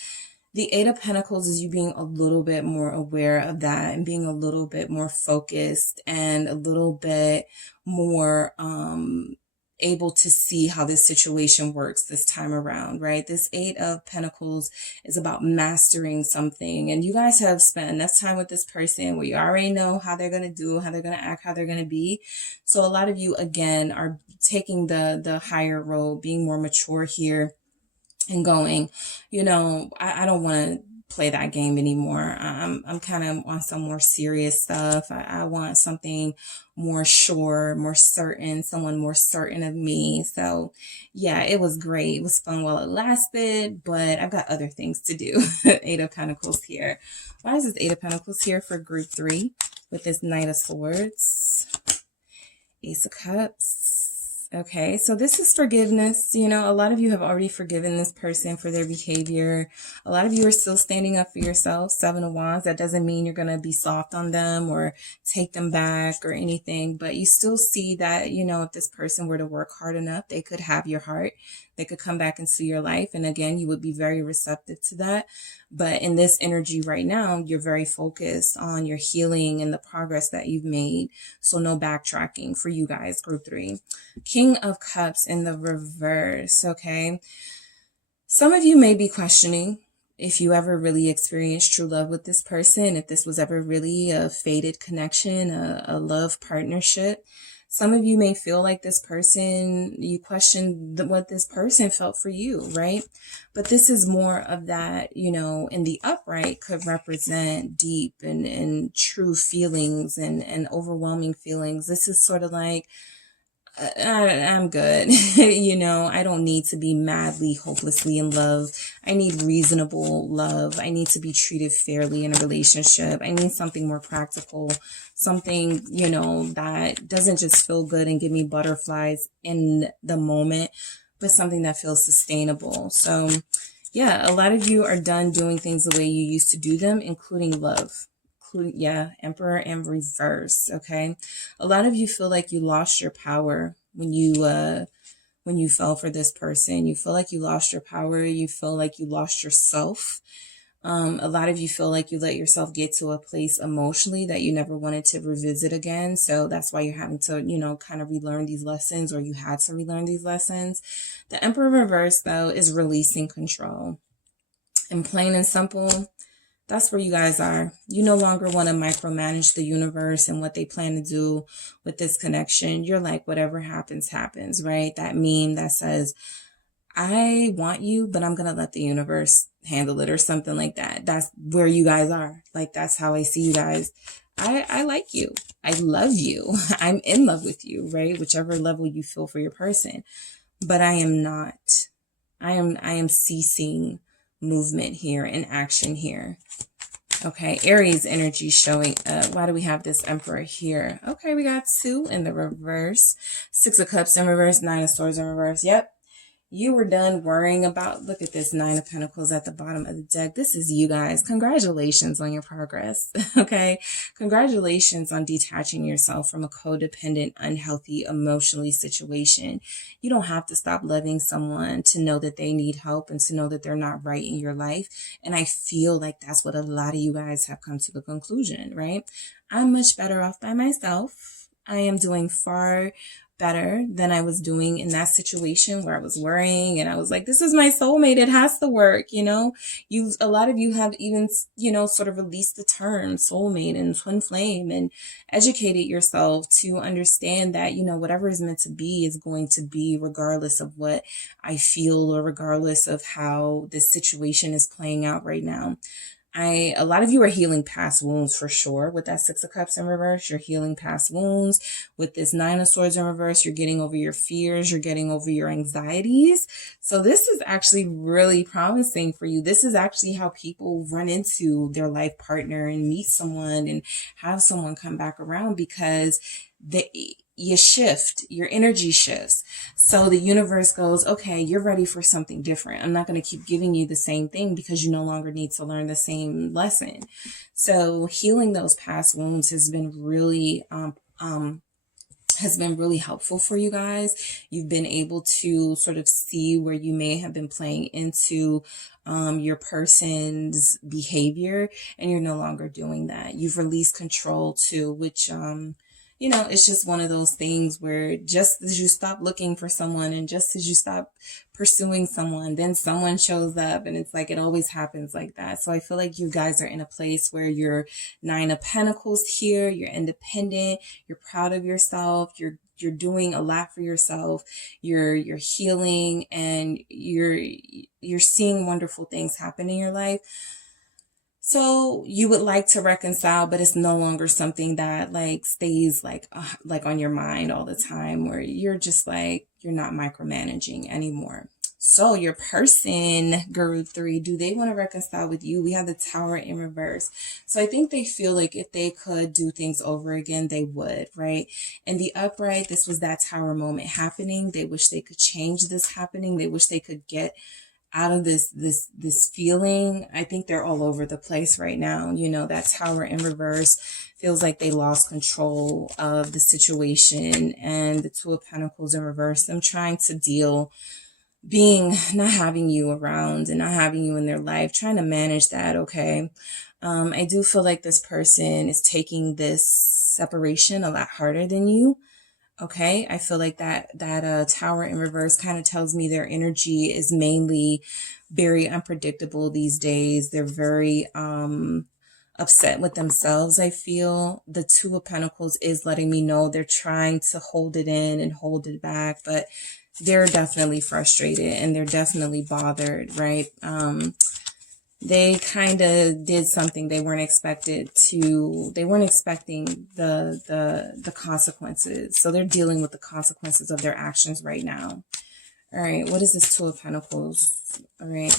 The Eight of Pentacles is you being a little bit more aware of that and being a little bit more focused and a little bit more able to see how this situation works this time around, right? This Eight of Pentacles is about mastering something, and you guys have spent enough time with this person where you already know how they're going to do, how they're going to act, how they're going to be. So a lot of you, again, are taking the higher road, being more mature here and going, you know, I don't want to play that game anymore. I'm kind of on some more serious stuff. I want something more sure, more certain, someone more certain of me. So yeah, it was great. It was fun while it lasted, but I've got other things to do. Eight of Pentacles here. Why is this Eight of Pentacles here for group 3 with this Knight of Swords, Ace of Cups? Okay, so this is forgiveness. You know, a lot of you have already forgiven this person for their behavior. A lot of you are still standing up for yourself. Seven of Wands. That doesn't mean you're going to be soft on them or take them back or anything, but you still see that, you know, if this person were to work hard enough, they could have your heart. They could come back into your life. And again, you would be very receptive to that. But in this energy right now, you're very focused on your healing and the progress that you've made. So no backtracking for you guys, group 3. King of Cups in the reverse, okay? Some of you may be questioning if you ever really experienced true love with this person, if this was ever really a fated connection, a love partnership. Some of you may feel like this person, you question what this person felt for you, right? But this is more of that, you know, in the upright could represent deep and true feelings and overwhelming feelings. This is sort of like, I'm good. You know, I don't need to be madly, hopelessly in love. I need reasonable love. I need to be treated fairly in a relationship. I need something more practical, something, you know, that doesn't just feel good and give me butterflies in the moment, but something that feels sustainable. So yeah, a lot of you are done doing things the way you used to do them, including love. Yeah, Emperor and reverse. Okay, a lot of you feel like you lost your power when you fell for this person. You feel like you lost your power. You feel like you lost yourself. A lot of you feel like you let yourself get to a place emotionally that you never wanted to revisit again. So that's why you're having to, you know, kind of relearn these lessons, or you had to relearn these lessons. The Emperor reverse, though, is releasing control. And plain and simple, that's where you guys are. You no longer want to micromanage the universe and what they plan to do with this connection. You're like, whatever happens, happens, right? That meme that says, I want you, but I'm going to let the universe handle it, or something like that. That's where you guys are. Like, that's how I see you guys. I like you. I love you. I'm in love with you, right? Whichever level you feel for your person. But I am not. I am ceasing movement here and action here. Okay, Aries energy showing up. Why do we have this Emperor here? Okay, we got 2 in the reverse. 6 of Cups in reverse, 9 of Swords in reverse. Yep. You were done worrying about, look at this 9 of Pentacles at the bottom of the deck. This is you guys. Congratulations on your progress. Okay. Congratulations on detaching yourself from a codependent, unhealthy, emotionally situation. You don't have to stop loving someone to know that they need help and to know that they're not right in your life. And I feel like that's what a lot of you guys have come to the conclusion, right? I'm much better off by myself. I am doing far better than I was doing in that situation where I was worrying and I was like, this is my soulmate. It has to work. You know, a lot of you have even, you know, sort of released the term soulmate and twin flame and educated yourself to understand that, you know, whatever is meant to be is going to be, regardless of what I feel or regardless of how this situation is playing out right now. A lot of you are healing past wounds for sure. With that 6 of Cups in reverse, you're healing past wounds. With this 9 of Swords in reverse, you're getting over your fears. You're getting over your anxieties. So this is actually really promising for you. This is actually how people run into their life partner and meet someone and have someone come back around, because you shift, your energy shifts. So the universe goes, okay, you're ready for something different. I'm not going to keep giving you the same thing because you no longer need to learn the same lesson. So healing those past wounds has been really has been really helpful for you guys. You've been able to sort of see where you may have been playing into your person's behavior, and you're no longer doing that. You've released control too, which you know, it's just one of those things where just as you stop looking for someone and just as you stop pursuing someone, then someone shows up, and it's like it always happens like that. So I feel like you guys are in a place where you're Nine of Pentacles here, you're independent, you're proud of yourself, you're doing a lot for yourself, you're healing, and you're seeing wonderful things happen in your life. So you would like to reconcile, but it's no longer something that like stays like on your mind all the time, where you're just like, you're not micromanaging anymore. So your person, Guru 3, do they want to reconcile with you? We have the Tower in reverse. So I think they feel like if they could do things over again, they would, right? And the upright, this was that Tower moment happening. They wish they could change this happening. They wish they could get out of this feeling. I think they're all over the place right now. You know, that Tower in reverse feels like they lost control of the situation, and the Two of Pentacles in reverse, them trying to deal, not having you around and not having you in their life, trying to manage that. Okay. I do feel like this person is taking this separation a lot harder than you. Okay, I feel like that Tower in reverse kind of tells me their energy is mainly very unpredictable these days. They're very upset with themselves. I feel the Two of Pentacles is letting me know they're trying to hold it in and hold it back, but they're definitely frustrated and they're definitely bothered, right? They kind of did something they weren't expecting the consequences. So they're dealing with the consequences of their actions right now. All right. What is this Two of Pentacles? All right.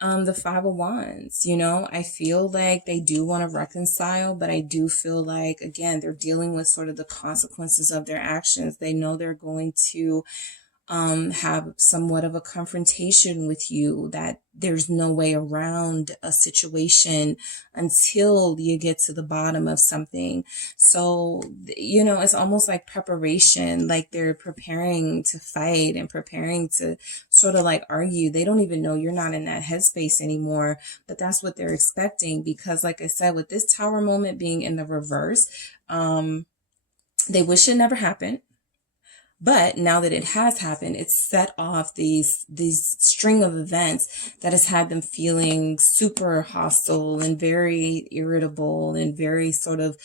The Five of Wands, you know, I feel like they do want to reconcile, but I do feel like, again, they're dealing with sort of the consequences of their actions. They know they're going to have somewhat of a confrontation with you, that there's no way around a situation until you get to the bottom of something. So, you know, it's almost like preparation, like they're preparing to fight and preparing to sort of like argue. They don't even know you're not in that headspace anymore, but that's what they're expecting, because like I said, with this Tower moment being in the reverse, they wish it never happened. But now that it has happened, it's set off these string of events that has had them feeling super hostile and very irritable and very sort of,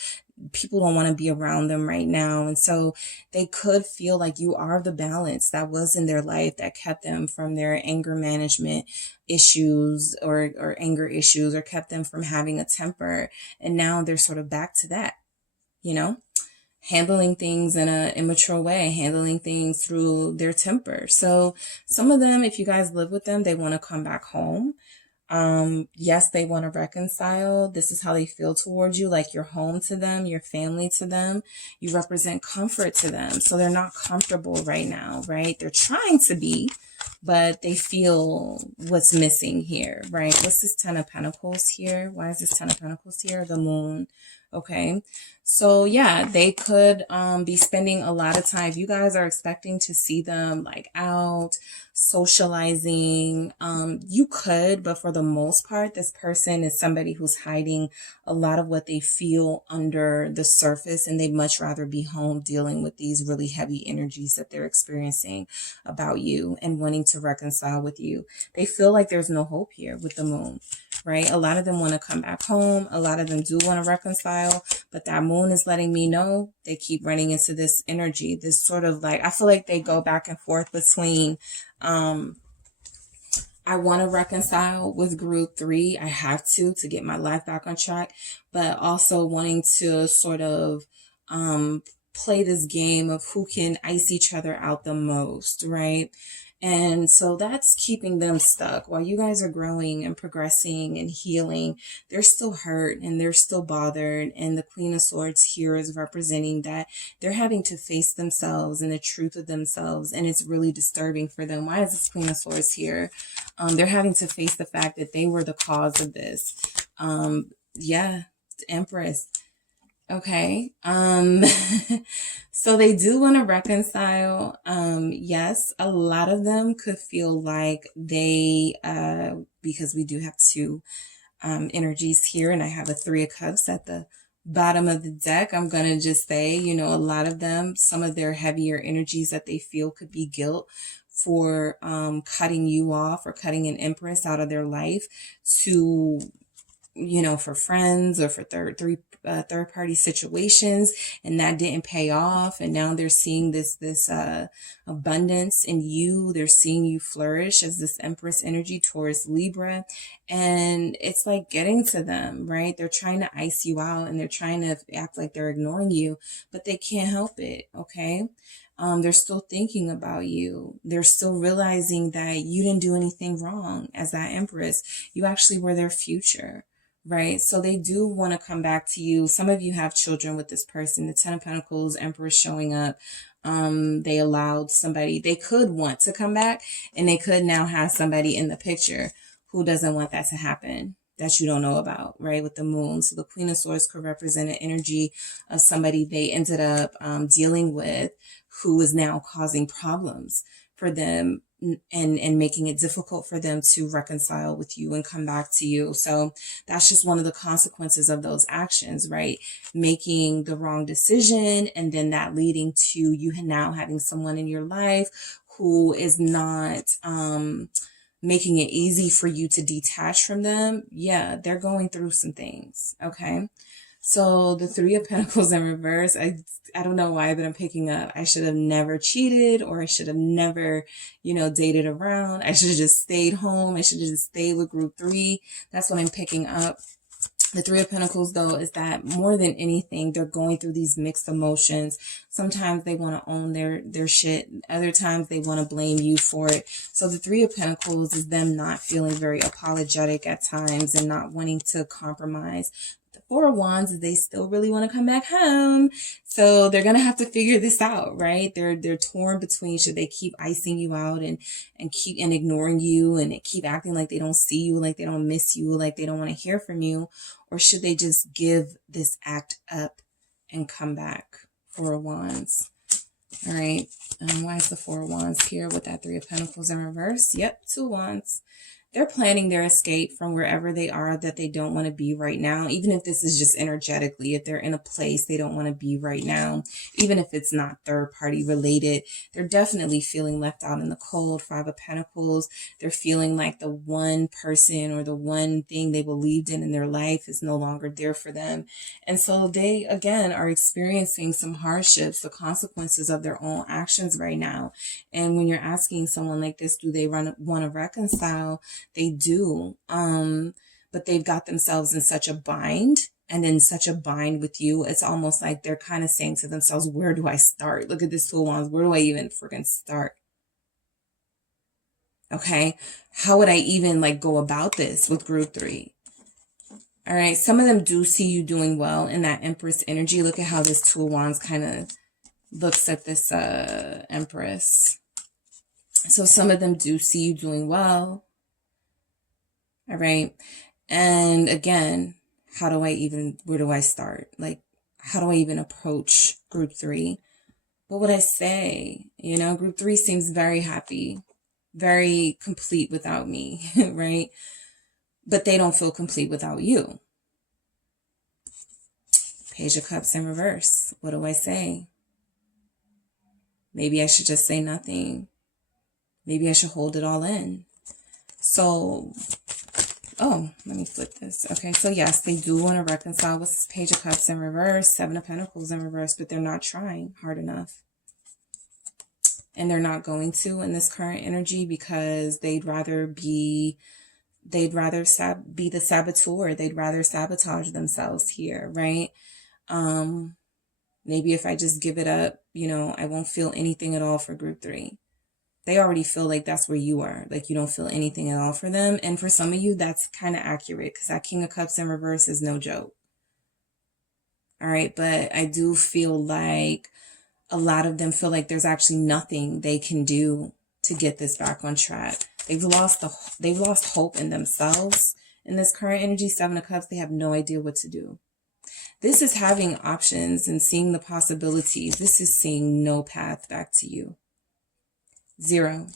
people don't want to be around them right now. And so they could feel like you are the balance that was in their life that kept them from their anger management issues or anger issues, or kept them from having a temper. And now they're sort of back to that, you know? Handling things in an immature way, handling things through their temper. So some of them, if you guys live with them, they want to come back home. Yes, they want to reconcile. This is how they feel towards you, like you're home to them, you're family to them, you represent comfort to them. So they're not comfortable right now, right? They're trying to be, but they feel what's missing here, right? What's this Ten of Pentacles here? Why is this Ten of Pentacles here? The Moon. Okay. So yeah, they could be spending a lot of time. If you guys are expecting to see them like out socializing, you could, but for the most part, this person is somebody who's hiding a lot of what they feel under the surface, and they'd much rather be home dealing with these really heavy energies that they're experiencing about you and wanting to reconcile with you. They feel like there's no hope here with the Moon, right? A lot of them want to come back home. A lot of them do want to reconcile, but that Moon is letting me know they keep running into this energy, this sort of like, I feel like they go back and forth between, I want to reconcile with Group 3. I have to get my life back on track, but also wanting to sort of, play this game of who can ice each other out the most, right? And so that's keeping them stuck. While you guys are growing and progressing and healing, they're still hurt and they're still bothered. And the Queen of Swords here is representing that they're having to face themselves and the truth of themselves. And it's really disturbing for them. Why is this Queen of Swords here? They're having to face the fact that they were the cause of this. Yeah, Empress. Okay. So they do want to reconcile. Yes, a lot of them could feel like they, because we do have two energies here, and I have a Three of Cups at the bottom of the deck. I'm going to just say, you know, a lot of them, some of their heavier energies that they feel could be guilt for cutting you off or cutting an Empress out of their life to, you know, for friends or for third party situations, and that didn't pay off, and now they're seeing this abundance in you. They're seeing you flourish as this Empress energy towards Libra, and it's like getting to them, right? They're trying to ice you out, and they're trying to act like they're ignoring you, but they can't help it. Okay. They're still thinking about you. They're still realizing that you didn't do anything wrong as that Empress. You actually were their future. Right. So they do want to come back to you. Some of you have children with this person. The Ten of Pentacles, Empress showing up. They allowed somebody, they could want to come back, and they could now have somebody in the picture who doesn't want that to happen, that you don't know about, right? With the Moon. So the Queen of Swords could represent an energy of somebody they ended up dealing with, who is now causing problems for them, and making it difficult for them to reconcile with you and come back to you. So that's just one of the consequences of those actions, right? Making the wrong decision, and then that leading to you now having someone in your life who is not making it easy for you to detach from them. Yeah, they're going through some things. Okay. So the Three of Pentacles in reverse, I don't know why, but I'm picking up, I should have never cheated, or I should have never, you know, dated around. I should have just stayed home. I should have just stayed with group 3. That's what I'm picking up. The Three of Pentacles, though, is that more than anything, they're going through these mixed emotions. Sometimes they want to own their shit. Other times they want to blame you for it. So the Three of Pentacles is them not feeling very apologetic at times and not wanting to compromise. The Four of Wands is they still really want to come back home. So they're going to have to figure this out, right? They're torn between, should they keep icing you out and keep ignoring you and keep acting like they don't see you, like they don't miss you, like they don't want to hear from you, or should they just give this act up and come back? Four of Wands. All right. Why is the Four of Wands here with that Three of Pentacles in reverse? Yep, Two Wands. They're planning their escape from wherever they are that they don't want to be right now. Even if this is just energetically, if they're in a place they don't want to be right now, even if it's not third party related, they're definitely feeling left out in the cold. Five of Pentacles. They're feeling like the one person or the one thing they believed in their life is no longer there for them. And so they, again, are experiencing some hardships, the consequences of their own actions right now. And when you're asking someone like this, do they want to reconcile? They do, but they've got themselves in such a bind, and in such a bind with you. It's almost like they're kind of saying to themselves, where do I start? Look at this Two of Wands. Where do I even freaking start? Okay. How would I even like go about this with group 3? All right. Some of them do see you doing well in that Empress energy. Look at how this Two of Wands kind of looks at this Empress. So some of them do see you doing well. All right. And again, where do I start? Like, how do I even approach group 3? What would I say? You know, group 3 seems very happy, very complete without me, right? But they don't feel complete without you. Page of Cups in reverse. What do I say? Maybe I should just say nothing. Maybe I should hold it all in. So, oh, let me flip this. Okay, so yes, they do want to reconcile with this Page of Cups in reverse, Seven of Pentacles in reverse, but they're not trying hard enough. And they're not going to in this current energy because they'd rather be the saboteur. They'd rather sabotage themselves here, right? Maybe if I just give it up, you know, I won't feel anything at all for group 3. They already feel like that's where you are. Like you don't feel anything at all for them. And for some of you, that's kind of accurate because that King of Cups in reverse is no joke. All right. But I do feel like a lot of them feel like there's actually nothing they can do to get this back on track. They've lost hope in themselves. In this current energy, Seven of Cups, they have no idea what to do. This is having options and seeing the possibilities. This is seeing no path back to you. 0.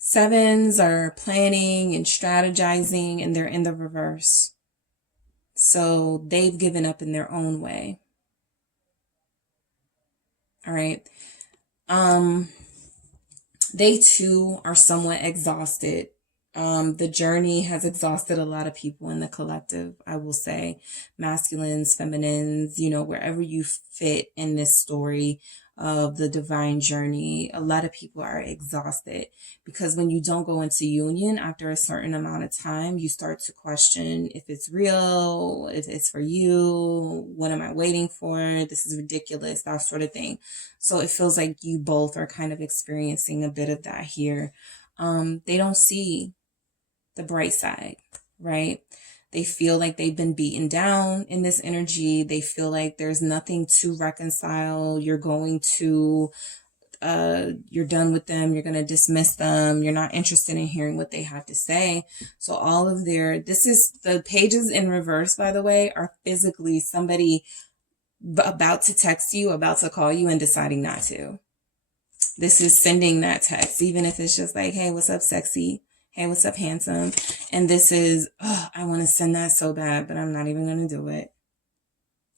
7s are planning and strategizing, and they're in the reverse. So they've given up in their own way. All right. They too are somewhat exhausted. The journey has exhausted a lot of people in the collective, I will say. Masculines, feminines, wherever you fit in this story of the divine journey, a lot of people are exhausted, because when you don't go into union after a certain amount of time, you start to question if it's real, if it's for you, what am I waiting for? This is ridiculous, that sort of thing. So it feels like you both are kind of experiencing a bit of that here. They don't see the bright side, right? They feel like they've been beaten down in this energy. They feel like there's nothing to reconcile. You're going to, you're done with them. You're going to dismiss them. You're not interested in hearing what they have to say. So all of this is the pages in reverse, by the way, are physically somebody about to text you, about to call you, and deciding not to. This is sending that text, even if it's just like, hey, what's up, sexy? Hey, what's up, handsome? And this is, I want to send that so bad, but I'm not even going to do it.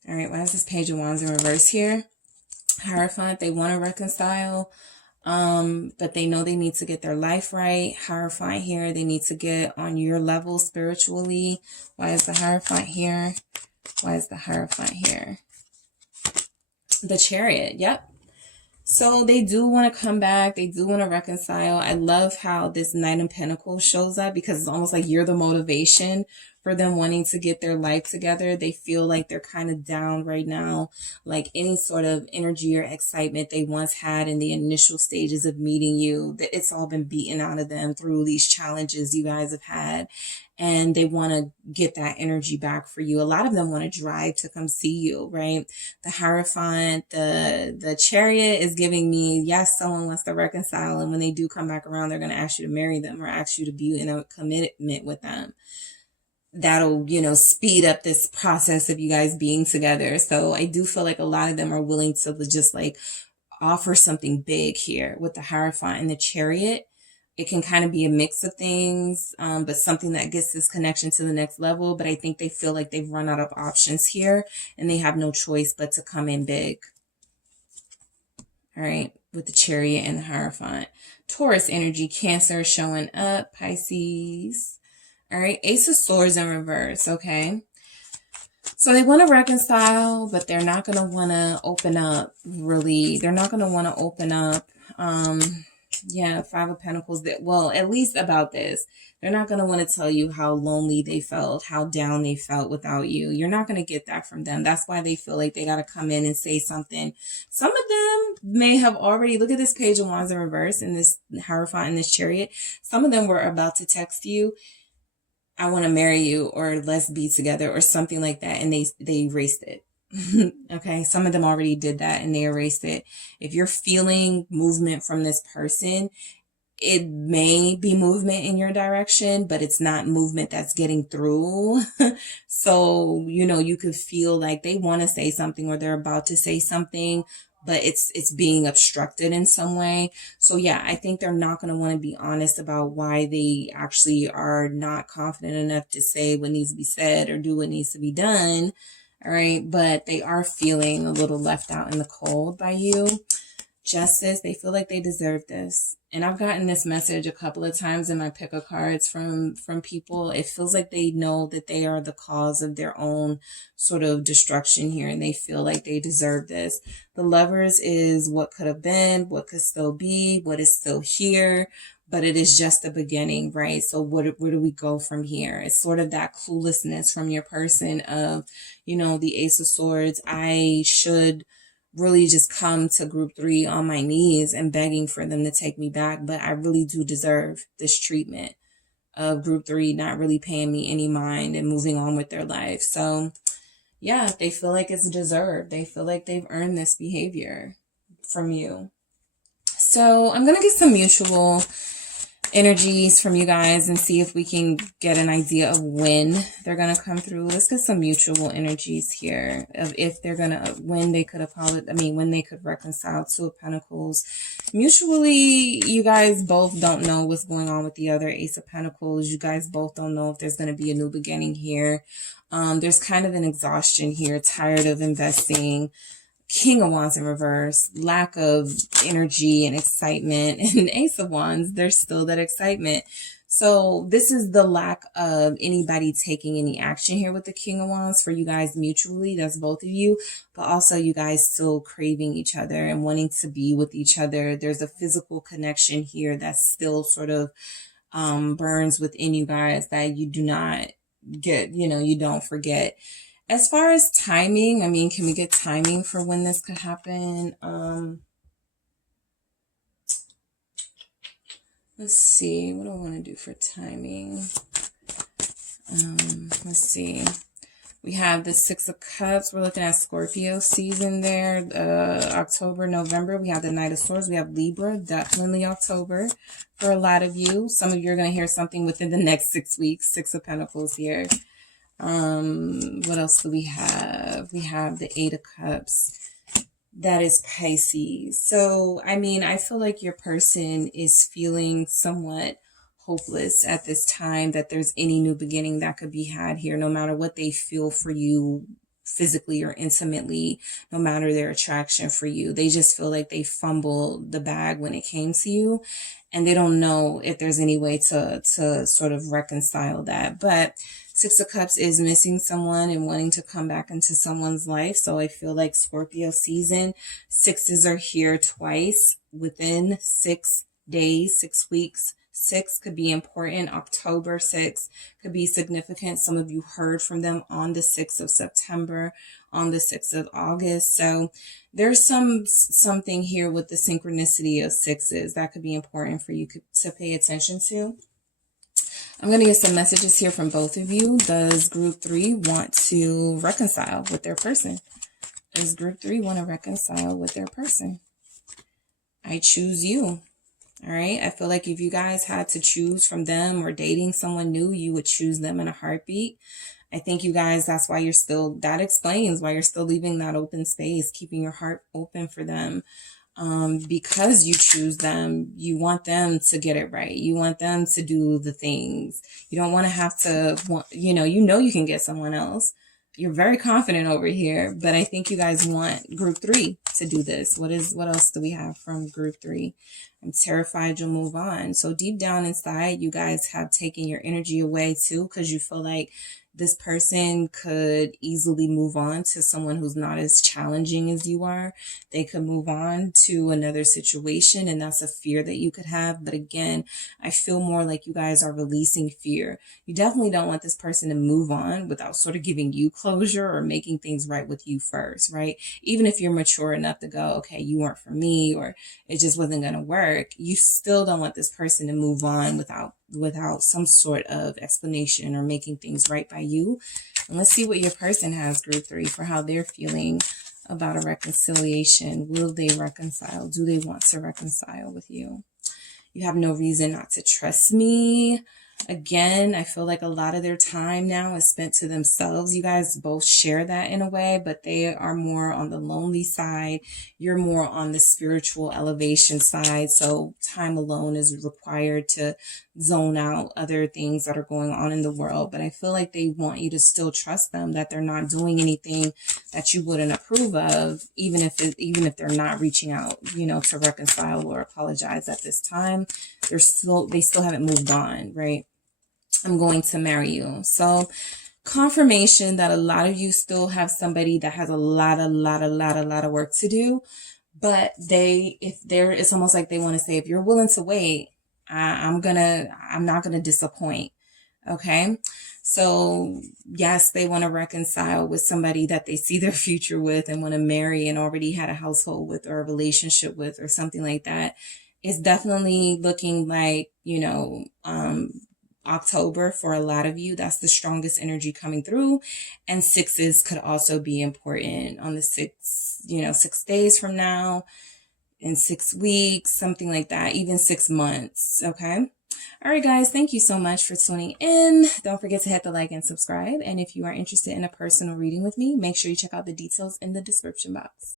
All right, why is this Page of Wands in reverse here? Hierophant, they want to reconcile, but they know they need to get their life right. Hierophant here, they need to get on your level spiritually. Why is the Hierophant here? Why is the Hierophant here? The Chariot, yep. So they do want to come back. They do want to reconcile. I love how this Knight of Pentacles shows up, because it's almost like you're the motivation for them wanting to get their life together. They feel like they're kind of down right now. Like any sort of energy or excitement they once had in the initial stages of meeting you, that it's all been beaten out of them through these challenges you guys have had. And they want to get that energy back for you. A lot of them want to drive to come see you, right? The Hierophant, the Chariot is giving me, yes, someone wants to reconcile. And when they do come back around, they're going to ask you to marry them or ask you to be in a commitment with them. That'll, speed up this process of you guys being together. So I do feel like a lot of them are willing to just like offer something big here with the Hierophant and the Chariot. It can kind of be a mix of things, but something that gets this connection to the next level. But I think they feel like they've run out of options here and they have no choice but to come in big. All right, with the Chariot and the Hierophant. Taurus energy, Cancer showing up, Pisces. All right, Ace of Swords in reverse, okay? So they want to reconcile, but they're not going to want to open up, really. They're not going to want to open up. Yeah, Five of Pentacles. Well, at least about this. They're not going to want to tell you how lonely they felt, how down they felt without you. You're not going to get that from them. That's why they feel like they got to come in and say something. Some of them may have already, look at this Page of Wands in reverse and this Hierophant and this Chariot. Some of them were about to text you, I want to marry you, or let's be together, or something like that. And they erased it. Okay. Some of them already did that and they erased it. If you're feeling movement from this person, it may be movement in your direction, but it's not movement that's getting through. So, you could feel like they want to say something or they're about to say something, but it's being obstructed in some way. So yeah, I think they're not going to want to be honest about why they actually are not confident enough to say what needs to be said or do what needs to be done. All right. But they are feeling a little left out in the cold by you. Justice, they feel like they deserve this. And I've gotten this message a couple of times in my pick of cards from people. It feels like they know that they are the cause of their own sort of destruction here, and they feel like they deserve this. The Lovers is what could have been, what could still be, what is still here, but it is just the beginning, right? So where do we go from here? It's sort of that cluelessness from your person of, the Ace of Swords. I should really just come to group 3 on my knees and begging for them to take me back. But I really do deserve this treatment of group 3 not really paying me any mind and moving on with their life. So yeah, they feel like it's deserved. They feel like they've earned this behavior from you. So I'm going to get some mutual energies from you guys and see if we can get an idea of when they're going to come through. Let's get some mutual energies here of if they're going to, when they could apologize, when they could reconcile. Two of Pentacles. Mutually, you guys both don't know what's going on with the other. Ace of Pentacles. You guys both don't know if there's going to be a new beginning here. There's kind of an exhaustion here, tired of investing. King of Wands in reverse, lack of energy and excitement, and Ace of Wands, there's still that excitement. So this is the lack of anybody taking any action here with the King of Wands for you guys mutually. That's both of you, but also you guys still craving each other and wanting to be with each other. There's a physical connection here that still sort of burns within you guys that you do not get, you don't forget. As far as timing, can we get timing for when this could happen? Let's see. What do I want to do for timing? Let's see. We have the Six of Cups. We're looking at Scorpio season there. October, November. We have the Knight of Swords. We have Libra. Definitely October for a lot of you. Some of you are going to hear something within the next 6 weeks. Six of Pentacles here. What else do we have? We have the Eight of Cups. That is Pisces. So, I feel like your person is feeling somewhat hopeless at this time that there's any new beginning that could be had here, no matter what they feel for you physically or intimately, no matter their attraction for you. They just feel like they fumbled the bag when it came to you, and they don't know if there's any way to sort of reconcile that. But Six of Cups is missing someone and wanting to come back into someone's life. So I feel like Scorpio season, sixes are here twice within 6 days, 6 weeks. 6 could be important. October 6 could be significant. Some of you heard from them on the 6th of September, on the 6th of August. So there's something here with the synchronicity of sixes that could be important for you to pay attention to. I'm going to get some messages here from both of you. Does group 3 want to reconcile with their person? Does group 3 want to reconcile with their person? I choose you. All right. I feel like if you guys had to choose from them or dating someone new, you would choose them in a heartbeat. I think you guys, that's why you're still, that explains why you're still leaving that open space, keeping your heart open for them. Because you choose them, you want them to get it right. You want them to do the things. You don't want to have to, you can get someone else. You're very confident over here, but I think you guys want group 3 to do this. What else do we have from group 3? I'm terrified you'll move on. So deep down inside, you guys have taken your energy away too, because you feel like this person could easily move on to someone who's not as challenging as you are. They could move on to another situation, and that's a fear that you could have. But again, I feel more like you guys are releasing fear. You definitely don't want this person to move on without sort of giving you closure or making things right with you first, right? Even if you're mature enough to go, okay, you weren't for me, or it just wasn't going to work, you still don't want this person to move on without some sort of explanation or making things right by you. And let's see what your person has, group 3, for how they're feeling about a reconciliation. Will they reconcile? Do they want to reconcile with you? You have no reason not to trust me. Again, I feel like a lot of their time now is spent to themselves. You guys both share that in a way, but they are more on the lonely side. You're more on the spiritual elevation side. So time alone is required to zone out other things that are going on in the world. But I feel like they want you to still trust them, that they're not doing anything that you wouldn't approve of, even if they're not reaching out, to reconcile or apologize at this time. They still haven't moved on, right? I'm going to marry you. So confirmation that a lot of you still have somebody that has a lot of work to do, but it's almost like they want to say, if you're willing to wait, I'm not going to disappoint. Okay. So yes, they want to reconcile with somebody that they see their future with and want to marry and already had a household with or a relationship with or something like that. It's definitely looking like, October for a lot of you. That's the strongest energy coming through. And sixes could also be important on the 6 days from now, in 6 weeks, something like that, even 6 months. Okay. All right, guys, thank you so much for tuning in. Don't forget to hit the like and subscribe. And if you are interested in a personal reading with me, make sure you check out the details in the description box.